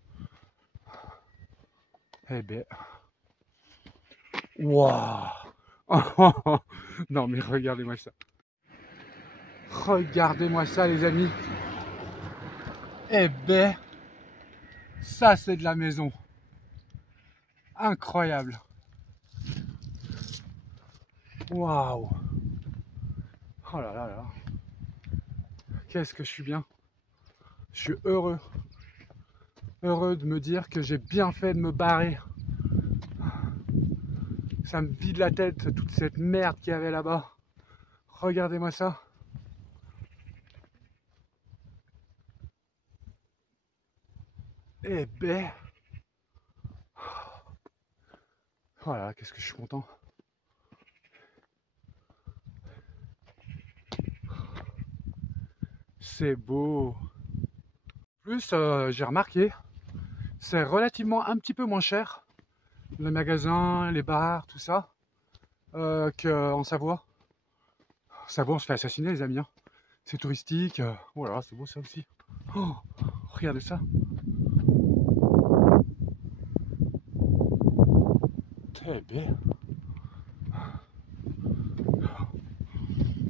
Eh ben. Waouh! Non, mais regardez-moi ça. Regardez-moi ça, les amis. Eh ben. Ça, c'est de la maison. Incroyable. Waouh! Oh là là là. Qu'est-ce que je suis bien. Je suis heureux. Heureux de me dire que j'ai bien fait de me barrer. Ça me vide la tête, toute cette merde qu'il y avait là-bas. Regardez-moi ça. Eh ben. Voilà, qu'est-ce que je suis content. C'est beau. En plus, j'ai remarqué, c'est relativement un petit peu moins cher, les magasins, les bars, tout ça, qu'en Savoie. En Savoie, on se fait assassiner, les amis. Hein. C'est touristique. Oh là là, c'est beau ça aussi. Oh, regardez ça. Eh ben.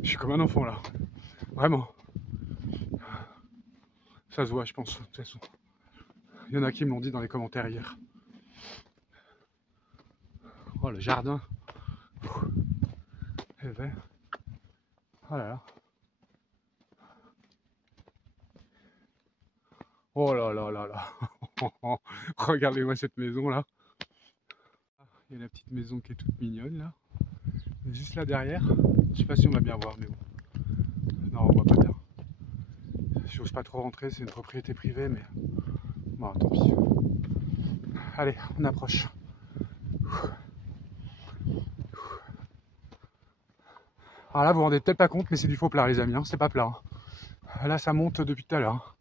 Je suis comme un enfant là. Vraiment. Ça se voit, je pense, de toute façon. Il y en a qui me l'ont dit dans les commentaires hier. Oh, le jardin. Eh ben. Oh là là. Oh là là là là. Regardez-moi cette maison là. Il y a la petite maison qui est toute mignonne là. Juste là derrière. Je sais pas si on va bien voir, mais bon. Non, on voit pas bien. J'ose pas trop rentrer, c'est une propriété privée, mais bon, tant pis. Allez, on approche. Alors là, vous vous rendez peut-être pas compte, mais c'est du faux plat, les amis. Hein. C'est pas plat. Hein. Là, ça monte depuis tout à l'heure.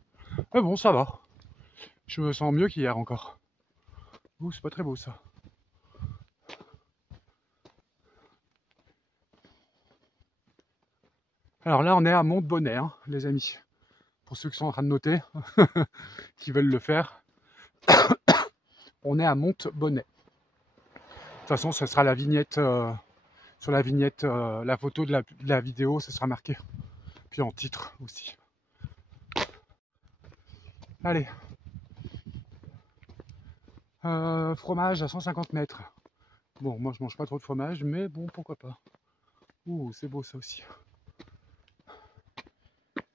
Mais bon, ça va. Je me sens mieux qu'hier encore. Ouh, c'est pas très beau ça. Alors là, on est à Montbonnet, hein, les amis. Pour ceux qui sont en train de noter, qui veulent le faire, on est à Montbonnet. De toute façon, ce sera la vignette, sur la vignette, la photo de la vidéo, ce sera marqué. Puis en titre aussi. Allez. Fromage à 150 mètres. Bon, moi je mange pas trop de fromage, mais bon, pourquoi pas. Ouh, c'est beau ça aussi.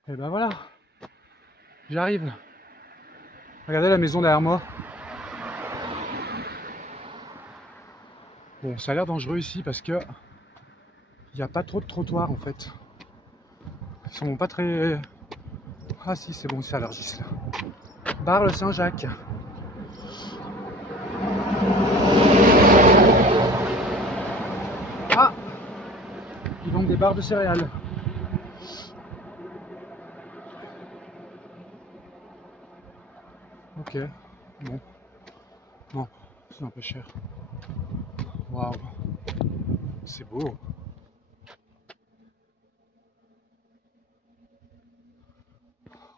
Et ben voilà, j'arrive. Regardez la maison derrière moi. Bon, ça a l'air dangereux ici parce que il n'y a pas trop de trottoirs en fait. Ils sont pas très... Ah si, c'est bon, c'est à l'Argis là. Bar-le-Saint-Jacques. Ah, ils vendent des barres de céréales. Ok, bon. Non, c'est un peu cher. Waouh, c'est beau.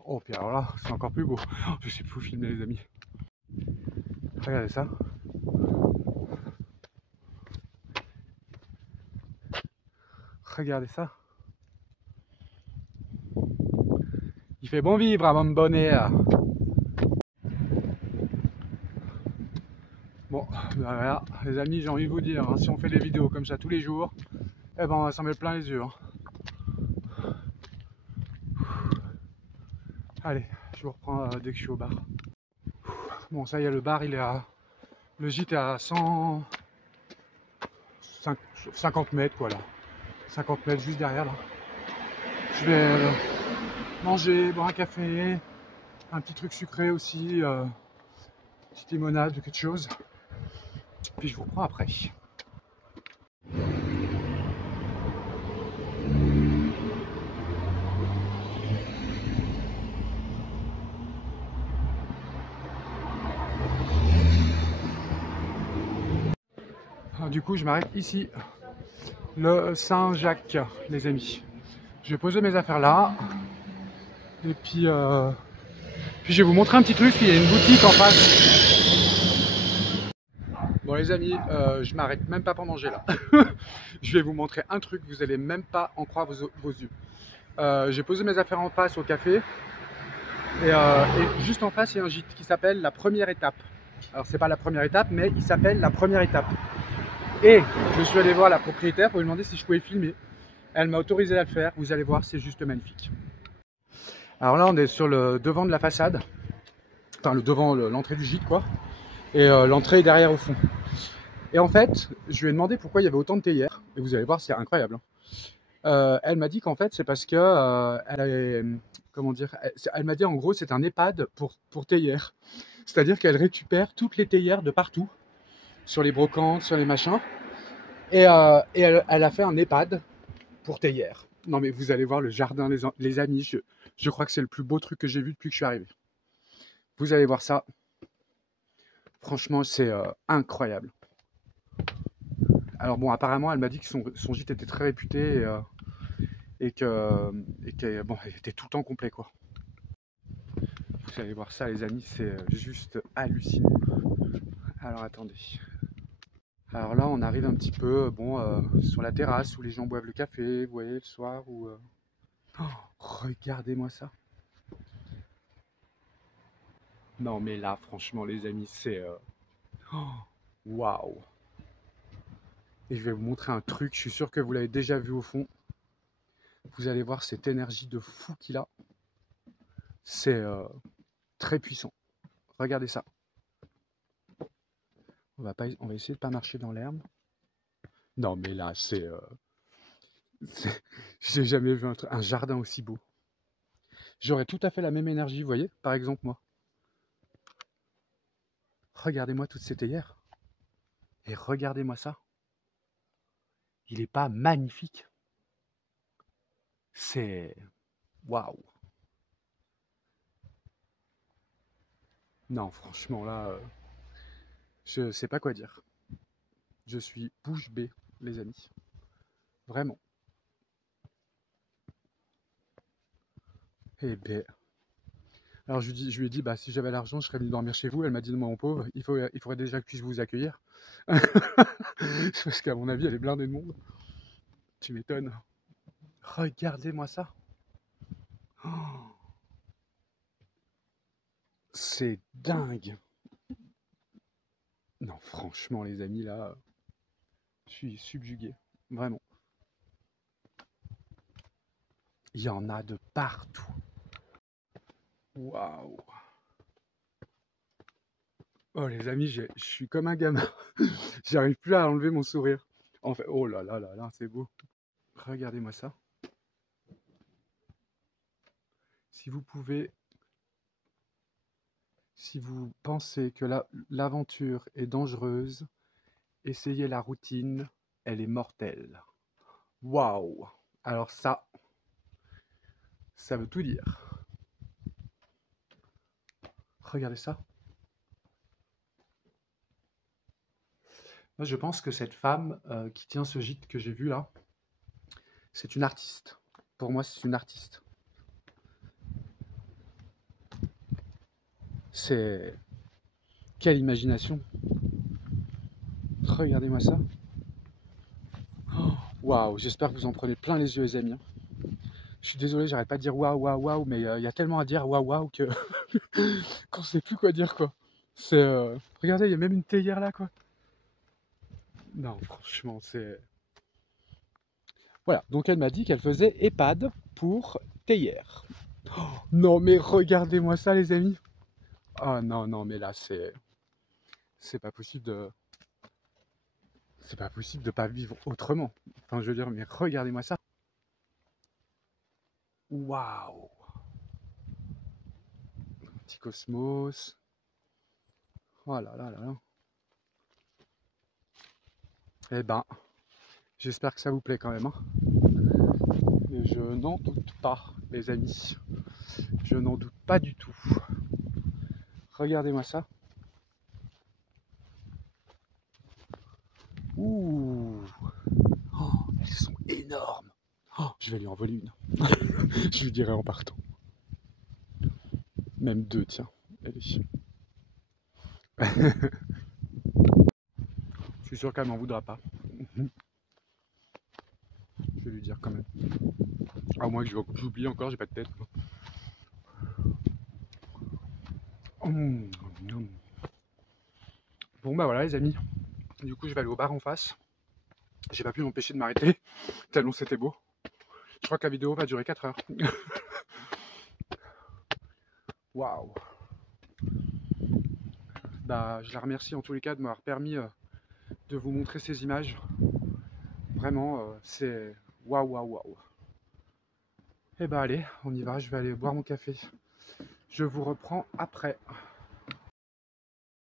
Oh, puis alors là, c'est encore plus beau. Je sais plus où filmer, les amis. Regardez ça. Regardez ça. Il fait bon vivre à Montbonnet. Bon, Voilà, les amis, j'ai envie de vous dire, hein, si on fait des vidéos comme ça tous les jours, eh ben on va s'en mettre plein les yeux. Hein. Allez, je vous reprends dès que je suis au bar. Bon, ça y est, le bar, il est à... Le gîte est à 50 mètres, quoi, là. 50 mètres juste derrière, là. Je vais manger, boire un café, un petit truc sucré aussi, petite limonade ou quelque chose. Puis je vous reprends après. Alors, du coup, je m'arrête ici, le Saint-Jacques, les amis. Je vais poser mes affaires là. Et puis je vais vous montrer un petit truc. Il y a une boutique en face. Bon, les amis, je m'arrête même pas pour manger là. Je vais vous montrer un truc. Vous allez même pas en croire vos yeux. J'ai posé mes affaires en face au café. Et juste en face, il y a un gîte qui s'appelle La Première Étape. Alors, c'est pas la première étape, mais il s'appelle La Première Étape. Et je suis allé voir la propriétaire pour lui demander si je pouvais filmer. Elle m'a autorisé à le faire. Vous allez voir, c'est juste magnifique. Alors là, on est sur le devant de la façade. Enfin, le devant, l'entrée du gîte, quoi. Et l'entrée est derrière au fond. Et en fait, je lui ai demandé pourquoi il y avait autant de théières. Et vous allez voir, c'est incroyable. Elle m'a dit qu'en fait, c'est parce que elle avait, comment dire, elle m'a dit en gros, c'est un EHPAD pour théières. C'est-à-dire qu'elle récupère toutes les théières de partout, sur les brocantes, sur les machins. Et elle a fait un EHPAD pour théières. Non mais vous allez voir le jardin, les amis, je crois que c'est le plus beau truc que j'ai vu depuis que je suis arrivé. Vous allez voir ça. Franchement, c'est incroyable. Alors bon, apparemment, elle m'a dit que son gîte était très réputé et que bon, il était tout le temps complet, quoi. Vous allez voir ça, les amis, c'est juste hallucinant. Alors attendez. Alors là, on arrive un petit peu, bon, sur la terrasse où les gens boivent le café, vous voyez, le soir. Où, oh, regardez-moi ça. Non, mais là, franchement, les amis, c'est waouh. Et je vais vous montrer un truc. Je suis sûr que vous l'avez déjà vu au fond. Vous allez voir cette énergie de fou qu'il a. C'est très puissant. Regardez ça. On va essayer de ne pas marcher dans l'herbe. Non, mais là, j'ai jamais vu un jardin aussi beau. J'aurais tout à fait la même énergie, vous voyez, par exemple moi. Regardez-moi toutes ces théières. Et regardez-moi ça. Il n'est pas magnifique. C'est... Waouh. Non, franchement, là, je sais pas quoi dire. Je suis bouche bée, les amis. Vraiment. Eh ben... Alors je lui ai dit, bah, si j'avais l'argent, je serais venu dormir chez vous. Elle m'a dit, non, mon pauvre, il faudrait déjà que je puisse vous accueillir. Parce qu'à mon avis, elle est blindée de monde. Tu m'étonnes. Regardez-moi ça. Oh, c'est dingue. Non, franchement, les amis, là, je suis subjugué. Vraiment. Il y en a de partout. Waouh. Oh, les amis, je suis comme un gamin. J'arrive plus à enlever mon sourire. En fait, oh là là là là, c'est beau. Regardez-moi ça. Si vous pouvez, si vous pensez que l'aventure est dangereuse, essayez la routine, elle est mortelle. Waouh! Alors ça veut tout dire. Regardez ça. Moi, je pense que cette femme qui tient ce gîte que j'ai vu là, c'est une artiste. Pour moi, c'est une artiste. C'est... Quelle imagination! Regardez-moi ça. Waouh, j'espère que vous en prenez plein les yeux, les amis. Je suis désolé, j'arrête pas de dire waouh, waouh, waouh, mais il y a tellement à dire waouh, waouh que qu'on sait plus quoi dire, quoi. C'est regardez, il y a même une théière là, quoi. Non, franchement, c'est... Voilà, donc elle m'a dit qu'elle faisait EHPAD pour théière. Oh, non, mais regardez-moi ça, les amis. Ah non, non, mais là, c'est pas possible de... C'est pas possible de pas vivre autrement. Enfin, je veux dire, mais regardez-moi ça. Waouh! Petit cosmos. Oh là là là là. Eh ben, j'espère que ça vous plaît quand même, hein. Mais je n'en doute pas, les amis. Je n'en doute pas du tout. Regardez-moi ça. Ouh! Oh, elles sont énormes. Oh, je vais lui en voler une. Je lui dirai en partant. Même deux, tiens. Allez. Je suis sûr qu'elle m'en voudra pas. Je vais lui dire quand même. À moins que j'oublie encore, j'ai pas de tête. Bon bah voilà les amis. Du coup je vais aller au bar en face. J'ai pas pu m'empêcher de m'arrêter, tellement c'était beau. Je crois que la vidéo va durer 4 heures. Waouh. Bah je la remercie en tous les cas de m'avoir permis de vous montrer ces images. Vraiment c'est waouh waouh waouh. Et bah allez, on y va, je vais aller boire mon café. Je vous reprends après.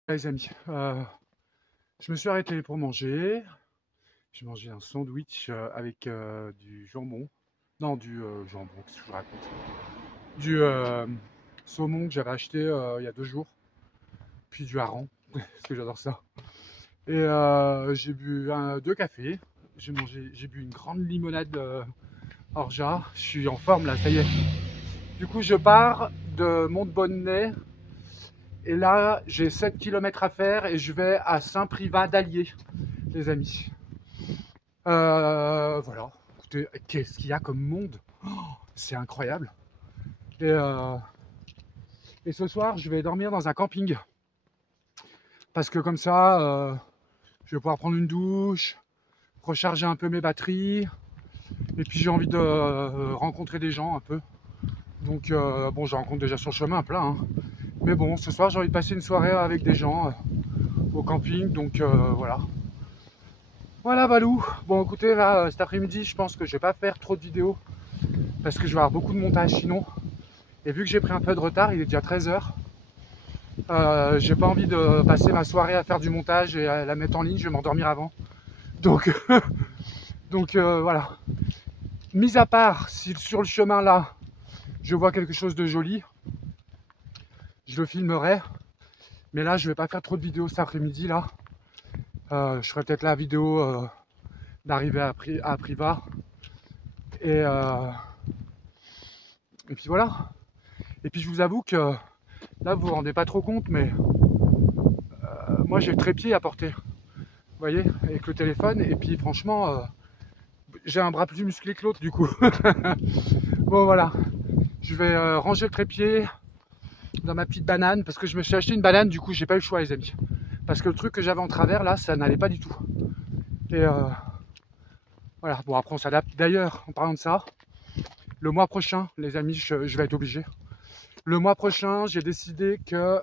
Les amis, je me suis arrêté pour manger. J'ai mangé un sandwich avec du jambon. Non, du jambon, qu'est-ce que je vous raconte? Du saumon que j'avais acheté il y a 2 jours. Puis du hareng, parce que j'adore ça. Et j'ai bu 2 cafés. J'ai bu une grande limonade orgeat. Je suis en forme là, ça y est. Du coup, je pars de Montbonnais. Et là, j'ai 7 km à faire et je vais à Saint-Privat d'Allier, les amis. Voilà. Écoutez, qu'est-ce qu'il y a comme monde? Oh, c'est incroyable. Et ce soir, je vais dormir dans un camping. Parce que comme ça, je vais pouvoir prendre une douche, recharger un peu mes batteries. Et puis j'ai envie de rencontrer des gens un peu. Donc bon, je rencontre déjà sur le chemin plein. Hein. Mais bon, ce soir, j'ai envie de passer une soirée avec des gens au camping. Donc voilà. Voilà Valou. Bon écoutez, là, cet après-midi, je pense que je vais pas faire trop de vidéos. Parce que je vais avoir beaucoup de montage sinon. Et vu que j'ai pris un peu de retard, il est déjà 13 h. J'ai pas envie de passer ma soirée à faire du montage et à la mettre en ligne, je vais m'endormir avant. Donc, voilà. Mis à part si sur le chemin là, je vois quelque chose de joli, je le filmerai. Mais là, je vais pas faire trop de vidéos cet après-midi là. Je ferai peut-être la vidéo d'arriver à Privas. Et puis voilà. Et puis je vous avoue que là, vous vous rendez pas trop compte, mais moi j'ai le trépied à porter. Vous voyez, avec le téléphone. Et puis franchement, j'ai un bras plus musclé que l'autre du coup. Bon voilà, je vais ranger le trépied dans ma petite banane parce que je me suis acheté une banane, du coup j'ai pas eu le choix les amis. Parce que le truc que j'avais en travers là, ça n'allait pas du tout. Et voilà, bon après on s'adapte. D'ailleurs, en parlant de ça, le mois prochain, les amis, je vais être obligé. Le mois prochain, j'ai décidé que...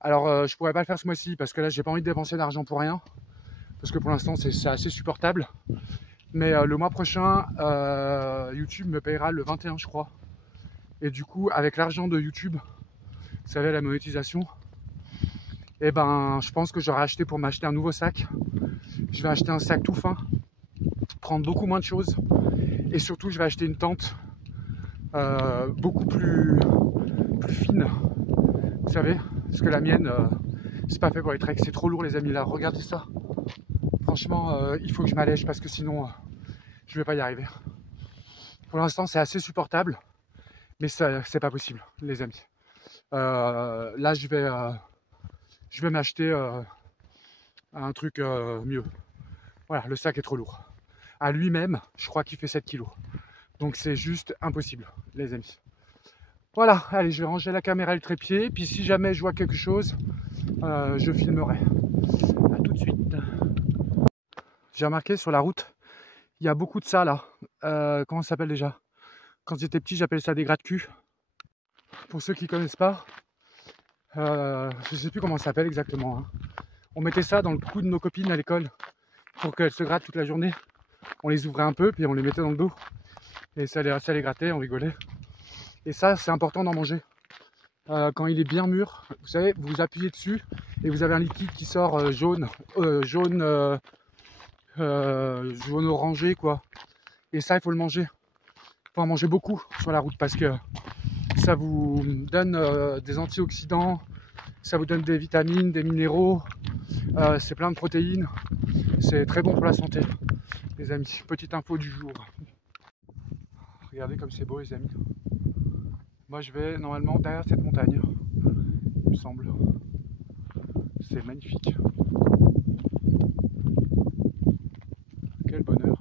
alors je pourrais pas le faire ce mois-ci parce que là j'ai pas envie de dépenser d'argent pour rien. Parce que pour l'instant c'est assez supportable. Mais le mois prochain, YouTube me payera le 21 je crois. Et du coup, avec l'argent de YouTube, vous savez, la monétisation, et ben je pense que j'aurais acheté pour m'acheter un nouveau sac. Je vais acheter un sac tout fin, prendre beaucoup moins de choses. Et surtout, je vais acheter une tente beaucoup plus fine. Vous savez, parce que la mienne, c'est pas fait pour les treks. C'est trop lourd les amis là, regardez ça. Franchement, il faut que je m'allège parce que sinon, je vais pas y arriver. Pour l'instant, c'est assez supportable. Mais c'est pas possible, les amis. Là, je vais m'acheter un truc mieux. Voilà, le sac est trop lourd. À lui-même, je crois qu'il fait 7 kg. Donc c'est juste impossible, les amis. Voilà, allez, je vais ranger la caméra et le trépied. Puis si jamais je vois quelque chose, je filmerai. A tout de suite. J'ai remarqué sur la route, il y a beaucoup de ça là. Comment ça s'appelle déjà? Quand j'étais petit, j'appelais ça des gratte-cul. Pour ceux qui connaissent pas, je sais plus comment ça s'appelle exactement, hein. On mettait ça dans le cou de nos copines à l'école pour qu'elles se grattent toute la journée. On les ouvrait un peu, puis on les mettait dans le dos. Et ça les grattait, on rigolait. Et ça, c'est important d'en manger. Quand il est bien mûr, vous savez, vous appuyez dessus et vous avez un liquide qui sort jaune orangé quoi. Et ça, il faut le manger. Il faut en manger beaucoup sur la route parce que ça vous donne des antioxydants, ça vous donne des vitamines, des minéraux, c'est plein de protéines, c'est très bon pour la santé, les amis. Petite info du jour. Regardez comme c'est beau, les amis. Moi, je vais normalement derrière cette montagne, il me semble. C'est magnifique. Quel bonheur.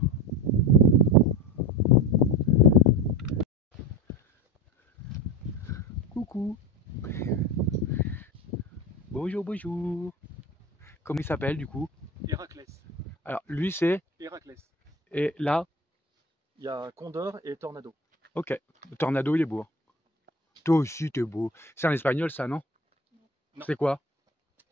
Coucou. Bonjour, bonjour. Comment il s'appelle du coup? Héraclès. Alors, lui c'est... Héraclès. Et là, Il y a Condor et Tornado. ok. Le tornado, il est beau. Toi aussi, t'es beau. C'est un espagnol, ça, non? Non. C'est quoi?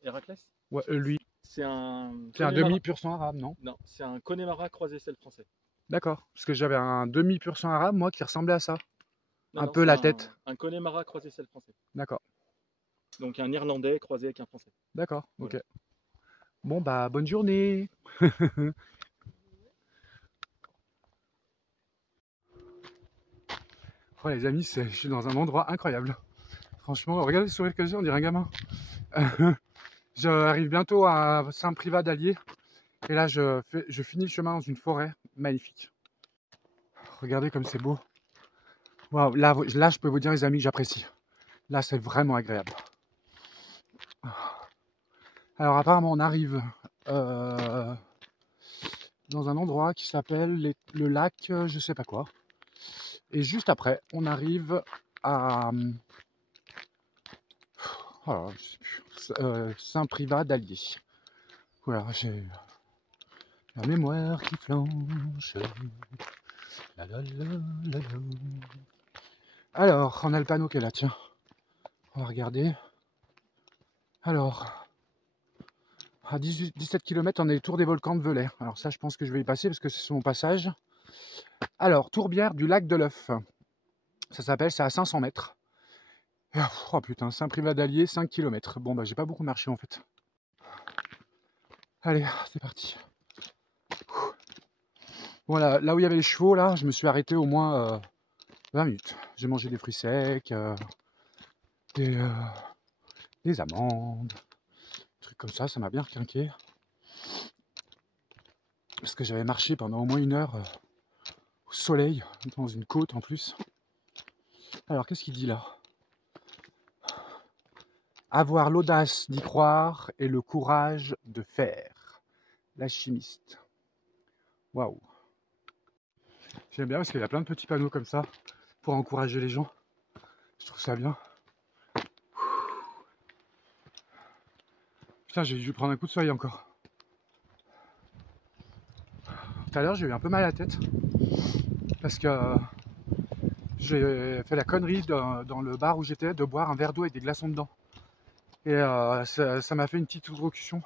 Héraclès? Ouais, lui. C'est un. C'est un Connemara. demi pur sang arabe, non? Non, c'est un Connemara croisé sel français. D'accord. Parce que j'avais un demi pur sang arabe, moi, qui ressemblait à ça. Non, Un non, peu c'est la tête. un Connemara croisé sel français. D'accord. Donc un Irlandais croisé avec un Français. D'accord, ok. Voilà. Bon, bah, bonne journée. Oh, les amis, je suis dans un endroit incroyable. Franchement, regardez le sourire que j'ai, on dirait un gamin. J'arrive bientôt à Saint-Privat d'Allier. Et là, je finis le chemin dans une forêt magnifique. Regardez comme c'est beau. Waouh, là, je peux vous dire, les amis, que j'apprécie. Là, c'est vraiment agréable. Alors, apparemment, on arrive dans un endroit qui s'appelle le lac, je sais pas quoi. Et juste après, on arrive à oh, je sais plus, Saint-Privat d'Allier. Voilà, j'ai la mémoire qui flanche. La la la la la. Alors, on a le panneau qui est là, tiens. On va regarder. Alors, à 17 km, on est le tour des volcans de Velay. Alors ça, je pense que je vais y passer parce que c'est sur mon passage. Alors, tourbière du lac de l'Œuf. Ça s'appelle, c'est à 500 mètres. Oh putain, Saint-Privat d'Allier, 5 km. Bon, bah, j'ai pas beaucoup marché en fait. Allez, c'est parti. Bon, là où il y avait les chevaux, là, je me suis arrêté au moins 20 minutes. J'ai mangé des fruits secs, des amandes, des trucs comme ça m'a bien requinqué. Parce que j'avais marché pendant au moins 1 heure au soleil, dans une côte en plus. Alors, qu'est-ce qu'il dit là? Avoir l'audace d'y croire et le courage de faire. La chimiste. Waouh. J'aime bien parce qu'il y a plein de petits panneaux comme ça pour encourager les gens. Je trouve ça bien. Putain, j'ai dû prendre un coup de soleil encore. Tout à l'heure, j'ai eu un peu mal à la tête parce que j'ai fait la connerie dans le bar où j'étais de boire un verre d'eau avec des glaçons dedans. Et ça m'a fait une petite hydrocution.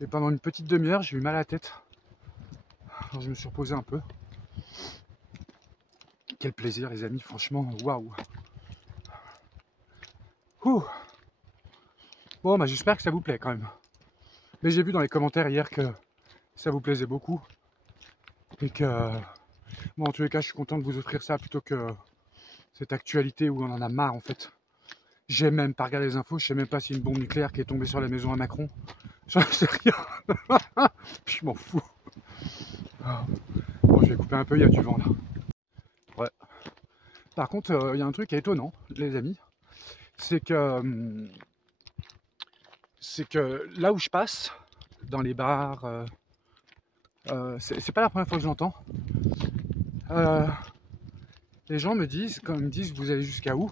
Et pendant une petite demi-heure, j'ai eu mal à la tête. Alors, je me suis reposé un peu. Quel plaisir, les amis, franchement, waouh. Bon, bah, j'espère que ça vous plaît quand même. Mais j'ai vu dans les commentaires hier que ça vous plaisait beaucoup. Et que, bon, en tous les cas, je suis content de vous offrir ça plutôt que cette actualité où on en a marre en fait. J'ai même pas regardé les infos, je sais même pas s'il y a une bombe nucléaire qui est tombée sur la maison à Macron. J'en sais rien. Je m'en fous. Bon, je vais couper un peu, il y a du vent là. Ouais. Par contre, il y a un truc qui est étonnant, les amis. C'est que là où je passe, dans les bars, c'est pas la première fois que je l'entends. Les gens me disent, quand ils me disent vous allez jusqu'à où?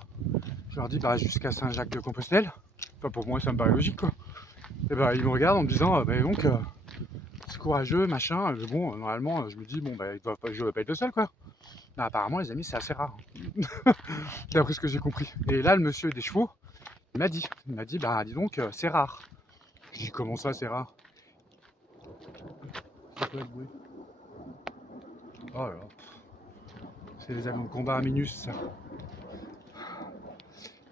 Je leur dis bah jusqu'à Saint-Jacques-de-Compostelle. Enfin pour moi ça me paraît logique quoi. Et bah ils me regardent en me disant bah donc courageux, machin. Bon, normalement, je me dis, bon, bah, je vais pas être le seul, quoi. Mais apparemment, les amis, c'est assez rare. D'après ce que j'ai compris. Et là, le monsieur des chevaux, il m'a dit, bah, dis donc, c'est rare. Je dis, comment ça, c'est rare? C'est quoi le bruit? Oh là là. C'est les avions de combat à Minus, ça.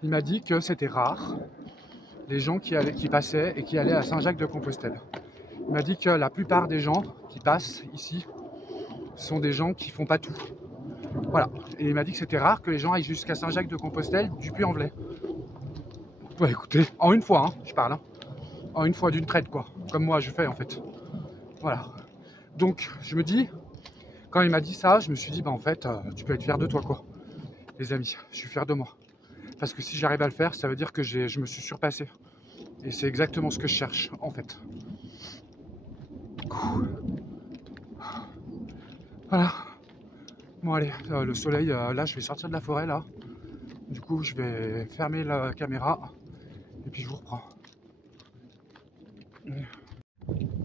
Il m'a dit que c'était rare, les gens qui passaient et qui allaient à Saint-Jacques-de-Compostelle. Il m'a dit que la plupart des gens qui passent ici sont des gens qui font pas tout. Voilà. Et il m'a dit que c'était rare que les gens aillent jusqu'à Saint-Jacques-de-Compostelle du Puy-en-Velay. Ouais, écoutez, en une fois, hein, je parle. Hein. En une fois d'une traite, quoi. Comme moi, je fais, en fait. Voilà. Donc, je me dis, quand il m'a dit ça, je me suis dit, bah en fait, tu peux être fier de toi, quoi. Les amis, je suis fier de moi. Parce que si j'arrive à le faire, ça veut dire que je me suis surpassé. Et c'est exactement ce que je cherche, en fait. Voilà. Bon, allez, le soleil, là, je vais sortir de la forêt, là. Du coup, je vais fermer la caméra. Et puis, je vous reprends.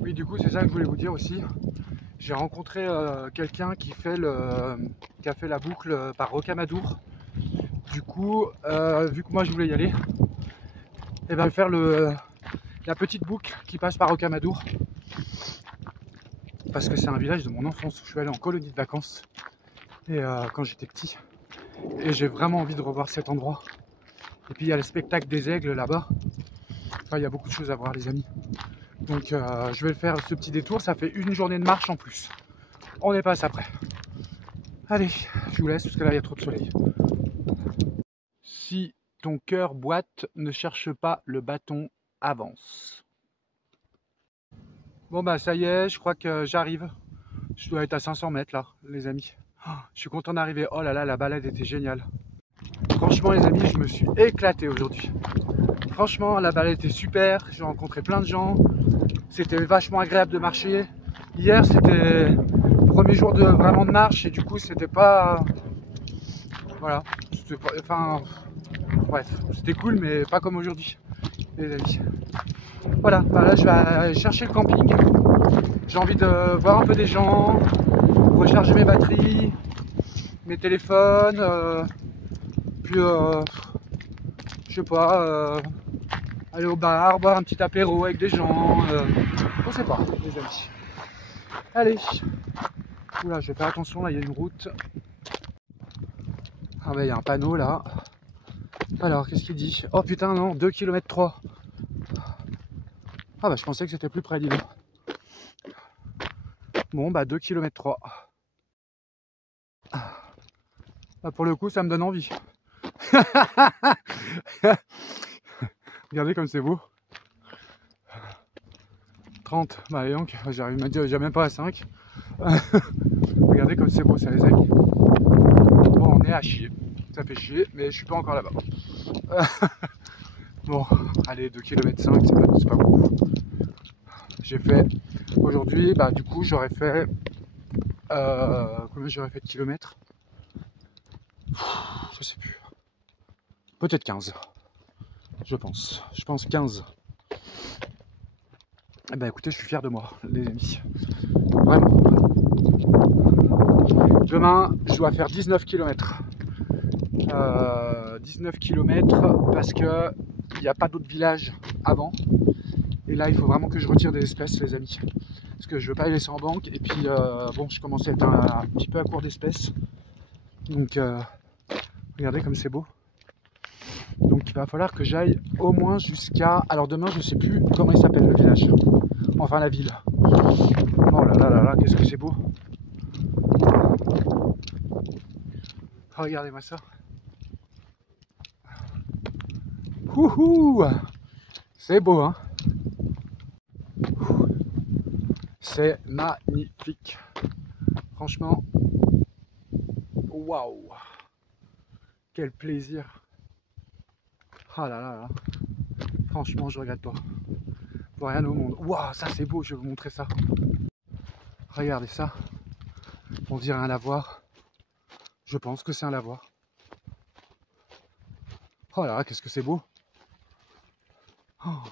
Oui, du coup, c'est ça que je voulais vous dire aussi. J'ai rencontré quelqu'un qui a fait la boucle par Rocamadour. Du coup, vu que moi, je voulais y aller, et ben, faire la petite boucle qui passe par Rocamadour. Parce que c'est un village de mon enfance où je suis allé en colonie de vacances. Et quand j'étais petit. Et j'ai vraiment envie de revoir cet endroit. Et puis il y a le spectacle des aigles là-bas. Enfin, il y a beaucoup de choses à voir, les amis. Donc je vais faire ce petit détour. Ça fait une journée de marche en plus. On est pas après. Allez, je vous laisse parce que là il y a trop de soleil. Si ton cœur boite, ne cherche pas le bâton, avance. Bon bah ça y est, je crois que j'arrive. Je dois être à 500 mètres là, les amis. Oh, je suis content d'arriver. Oh là là, la balade était géniale. Franchement les amis, je me suis éclaté aujourd'hui. Franchement, la balade était super. J'ai rencontré plein de gens. C'était vachement agréable de marcher. Hier, c'était le premier jour vraiment de marche et du coup, c'était pas... Voilà. Enfin, bref, c'était cool, mais pas comme aujourd'hui, les amis. Voilà, bah là, je vais aller chercher le camping. J'ai envie de voir un peu des gens, recharger mes batteries, mes téléphones, puis, je sais pas, aller au bar, boire un petit apéro avec des gens, on sait pas, les amis. Allez, oula, je vais faire attention, là il y a une route. Ah bah il y a un panneau là. Alors, qu'est-ce qu'il dit? Oh putain non, 2 km 3. Ah bah je pensais que c'était plus près, dis donc. Bon bah 2 km 3. Bah, pour le coup ça me donne envie. Regardez comme c'est beau. 30, bah donc j'arrive même pas à 5. Regardez comme c'est beau ça les amis. Bon on est à chier. Ça fait chier, mais je suis pas encore là-bas. Bon, allez, 2 km 5, c'est pas beaucoup. J'ai fait aujourd'hui, bah du coup j'aurais fait combien j'aurais fait de kilomètres? Je sais plus. Peut-être 15. Je pense 15. Eh ben écoutez, je suis fier de moi, les amis. Vraiment. Demain, je dois faire 19 km. 19 km parce que il n'y a pas d'autres villages avant. Et là, il faut vraiment que je retire des espèces, les amis. Parce que je veux pas les laisser en banque. Et puis, bon, je commence à être un petit peu à court d'espèces. Donc, regardez comme c'est beau. Donc, il va falloir que j'aille au moins jusqu'à... Alors, demain, je sais plus comment il s'appelle le village. Enfin, la ville. Oh là là là là, qu'est-ce que c'est beau. Regardez-moi ça. Ouhou, c'est beau, hein. C'est magnifique. Franchement, waouh. Quel plaisir. Ah là là là. Franchement, je regrette pas. Pour rien au monde. Waouh, ça c'est beau, je vais vous montrer ça. Regardez ça. On dirait un lavoir. Je pense que c'est un lavoir. Oh là là, qu'est-ce que c'est beau. Oh.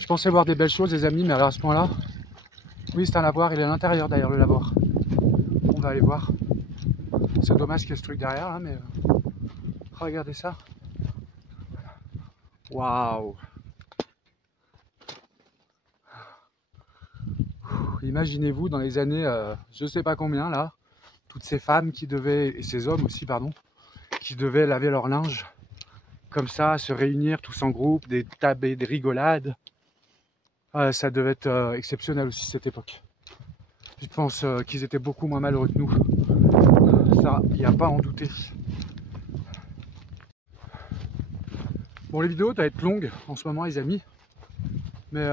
Je pensais voir des belles choses, les amis, mais alors à ce point-là, oui, c'est un lavoir, il est à l'intérieur derrière le lavoir. On va aller voir. C'est dommage qu'il y ait ce truc derrière, là, mais regardez ça. Waouh! Imaginez-vous dans les années, je sais pas combien là, toutes ces femmes qui devaient, et ces hommes aussi, pardon, qui devaient laver leur linge comme ça, se réunir tous en groupe, des tables, des rigolades. Ça devait être exceptionnel aussi cette époque. Je pense qu'ils étaient beaucoup moins malheureux que nous. Ça, il n'y a pas à en douter. Bon, les vidéos doivent être longues en ce moment, les amis. Mais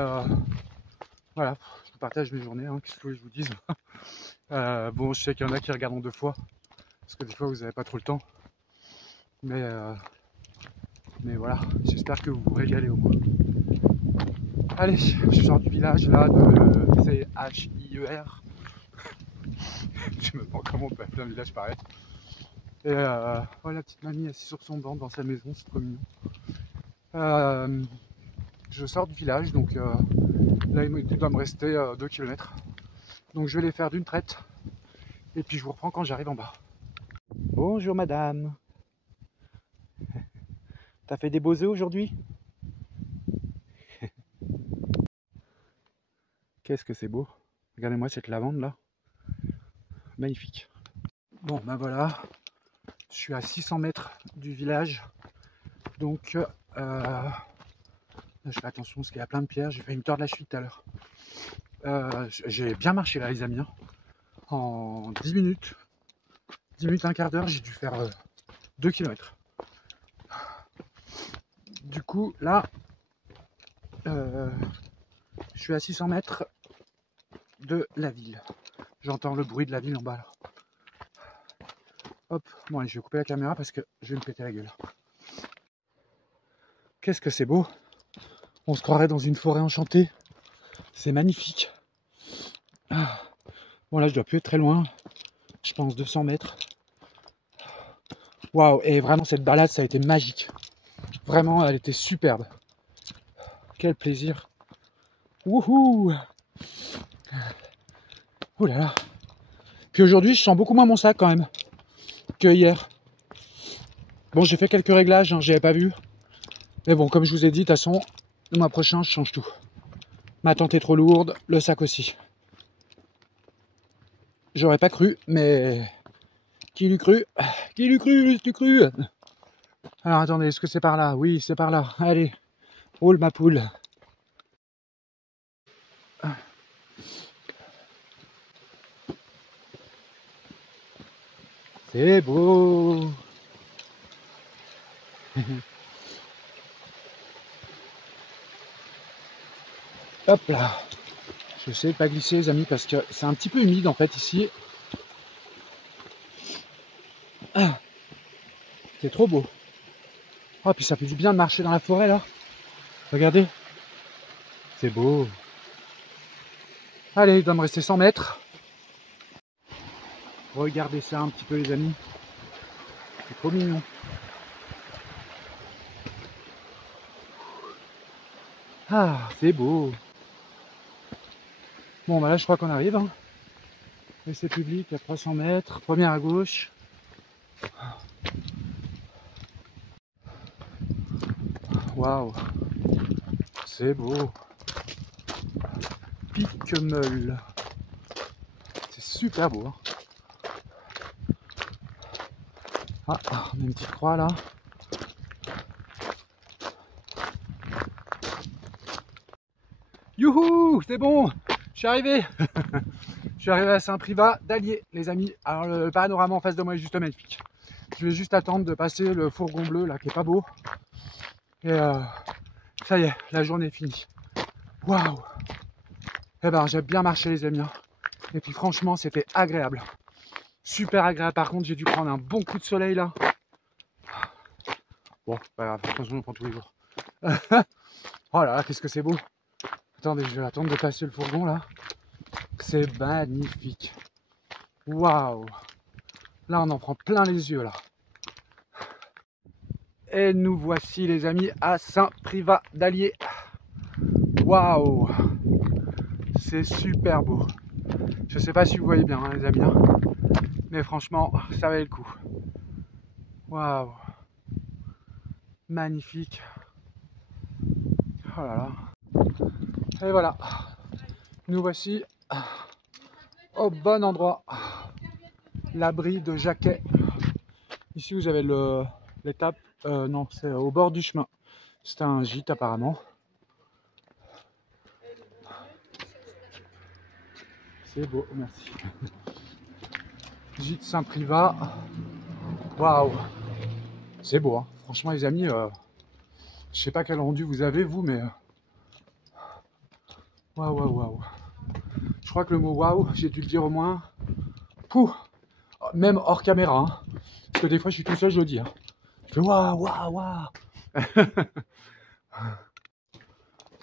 voilà, je partage mes journées, hein, qu'est-ce que je vous dise. Bon, je sais qu'il y en a qui regardent en 2 fois, parce que des fois vous n'avez pas trop le temps. Mais voilà, j'espère que vous vous régalez au moins. Allez, je sors du village là de C-H-I-E-R. Je me demande comment on peut appeler un village pareil. Et voilà, la petite mamie assise sur son banc dans sa maison, c'est trop mignon. Je sors du village, donc là il doit me rester 2 km. Donc je vais les faire d'une traite. Et puis je vous reprends quand j'arrive en bas. Bonjour madame. T'as fait des beaux œufs aujourd'hui? Qu'est-ce que c'est beau. Regardez-moi cette lavande là. Magnifique. Bon ben voilà. Je suis à 600 mètres du village. Donc je fais attention parce qu'il y a plein de pierres. J'ai failli me tordre la cheville tout à l'heure. J'ai bien marché là les amis. Hein. En 10 minutes, un quart d'heure, j'ai dû faire 2 km. Du coup là, je suis à 600 mètres de la ville. J'entends le bruit de la ville en bas là. Hop, bon allez, je vais couper la caméra parce que je vais me péter la gueule. Qu'est-ce que c'est beau. On se croirait dans une forêt enchantée. C'est magnifique. Bon là je dois plus être très loin. Je pense 200 mètres. Waouh, et vraiment cette balade ça a été magique. Vraiment elle était superbe. Quel plaisir. Wouhou. Oh là là. Puis aujourd'hui je sens beaucoup moins mon sac quand même que hier. Bon j'ai fait quelques réglages, hein, j'avais pas vu. Mais bon comme je vous ai dit, de toute façon, le mois prochain je change tout. Ma tente est trop lourde, le sac aussi. J'aurais pas cru, mais qui l'eût cru? Qui l'eût cru? L'eût cru? Alors attendez, est-ce que c'est par là? Oui, c'est par là. Allez, roule ma poule. C'est beau. Hop là. Je sais pas glisser les amis parce que c'est un petit peu humide en fait ici. Ah, c'est trop beau. Oh puis ça fait du bien de marcher dans la forêt là. Regardez. C'est beau. Allez, il doit me rester 100 mètres. Regardez ça un petit peu les amis. C'est trop mignon. Ah, c'est beau. Bon bah là je crois qu'on arrive. Hein. Essai public à 300 mètres. Première à gauche. Waouh. C'est beau. Piquemeule. C'est super beau. Hein. Ah, on a une petite croix là. Youhou, c'est bon, je suis arrivé. Je suis arrivé à Saint-Privat d'Allier, les amis. Alors le panorama en face de moi est juste magnifique. Je vais juste attendre de passer le fourgon bleu là qui est pas beau. Et ça y est, la journée est finie. Waouh. Eh ben j'ai bien marché les amis. Hein. Et puis franchement c'était agréable. Super agréable. Par contre j'ai dû prendre un bon coup de soleil là. Bon, pas grave, attention on prend tous les jours. Oh là là, qu'est-ce que c'est beau. Attendez, je vais attendre de passer le fourgon là. C'est magnifique. Waouh. Là on en prend plein les yeux là. Et nous voici les amis à Saint-Privat d'Allier. Waouh! C'est super beau. Je sais pas si vous voyez bien, hein, les amis, hein, mais franchement, ça valait le coup. Waouh! Magnifique. Oh là là. Et voilà. Nous voici au bon endroit. L'abri de Jacquet. Ici, vous avez l'étape. Non, c'est au bord du chemin. C'est un gîte apparemment. C'est beau, merci. Gîte Saint-Privat. Waouh! C'est beau, hein. Franchement, les amis, je sais pas quel rendu vous avez, vous, mais waouh, waouh, waouh. Je crois que le mot waouh, j'ai dû le dire au moins, pouh, même hors caméra, hein. Parce que des fois, je suis tout seul, je le dis. Hein. Je fais waouh, waouh, waouh.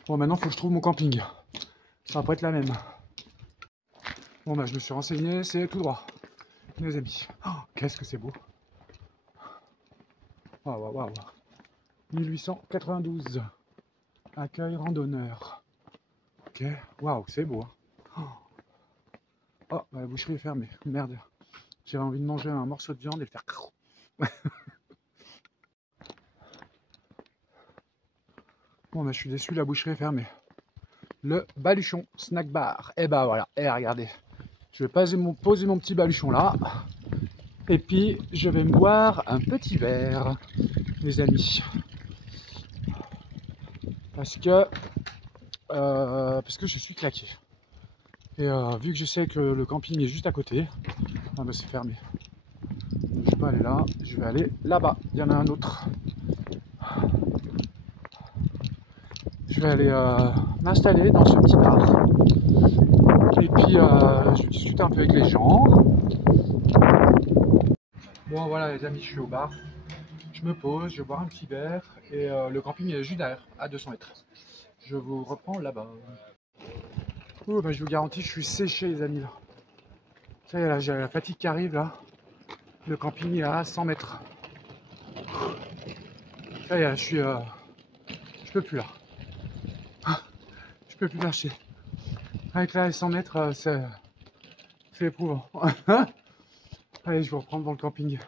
Bon, maintenant, il faut que je trouve mon camping. Ça va pas être la même. Bon, bah, je me suis renseigné, c'est tout droit, mes amis. Oh, qu'est-ce que c'est beau. Waouh, waouh, waouh. 1892. Accueil randonneur. Ok, waouh, c'est beau. Hein. Oh, bah, la boucherie est fermée. Merde. J'avais envie de manger un morceau de viande et le faire. Bon, bah, je suis déçu, la boucherie est fermée. Le baluchon snack bar. Et bah voilà, et regardez. Je vais poser mon petit baluchon là. Et puis, je vais me boire un petit verre, les amis. Parce que je suis claqué. Et vu que je sais que le camping est juste à côté, ah bah c'est fermé. Je vais pas aller là, je vais aller là-bas. Il y en a un autre. Je vais aller m'installer dans ce petit bar. Et puis je vais discuter un peu avec les gens. Bon voilà les amis, je suis au bar. Je me pose, je vais boire un petit verre. Et le camping est juste derrière, à 200 mètres. Je vous reprends là-bas. Oh, bah, je vous garantis, je suis séché les amis là. Ça y est, là, j'ai la fatigue qui arrive là. Le camping est à 100 mètres. Ça y est, je peux plus là. Je peux plus lâcher. Avec là les 100 mètres, c'est éprouvant. Allez, je vais reprendre dans le camping.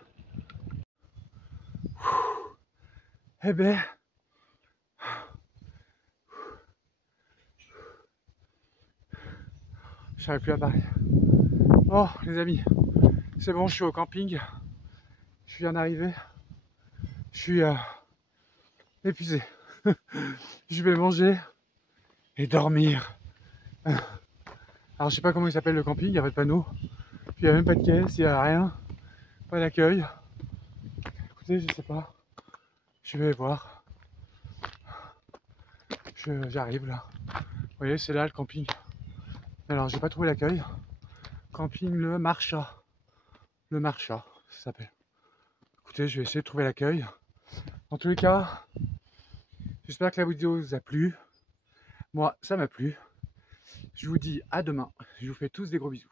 Eh ben, je n'arrive plus à parler. Oh, les amis, c'est bon, je suis au camping. Je viens d'arriver. Je suis épuisé. Je vais manger et dormir. Alors, je sais pas comment il s'appelle le camping, il n'y a pas de panneau. Puis, il n'y a même pas de caisse, il n'y a rien. Pas d'accueil. Écoutez, je sais pas. Je vais voir. J'arrive là. Vous voyez, c'est là le camping. Alors, j'ai pas trouvé l'accueil. Camping Le Marchat. Le Marchat, ça s'appelle. Écoutez, je vais essayer de trouver l'accueil. En tous les cas, j'espère que la vidéo vous a plu. Moi, ça m'a plu. Je vous dis à demain. Je vous fais tous des gros bisous.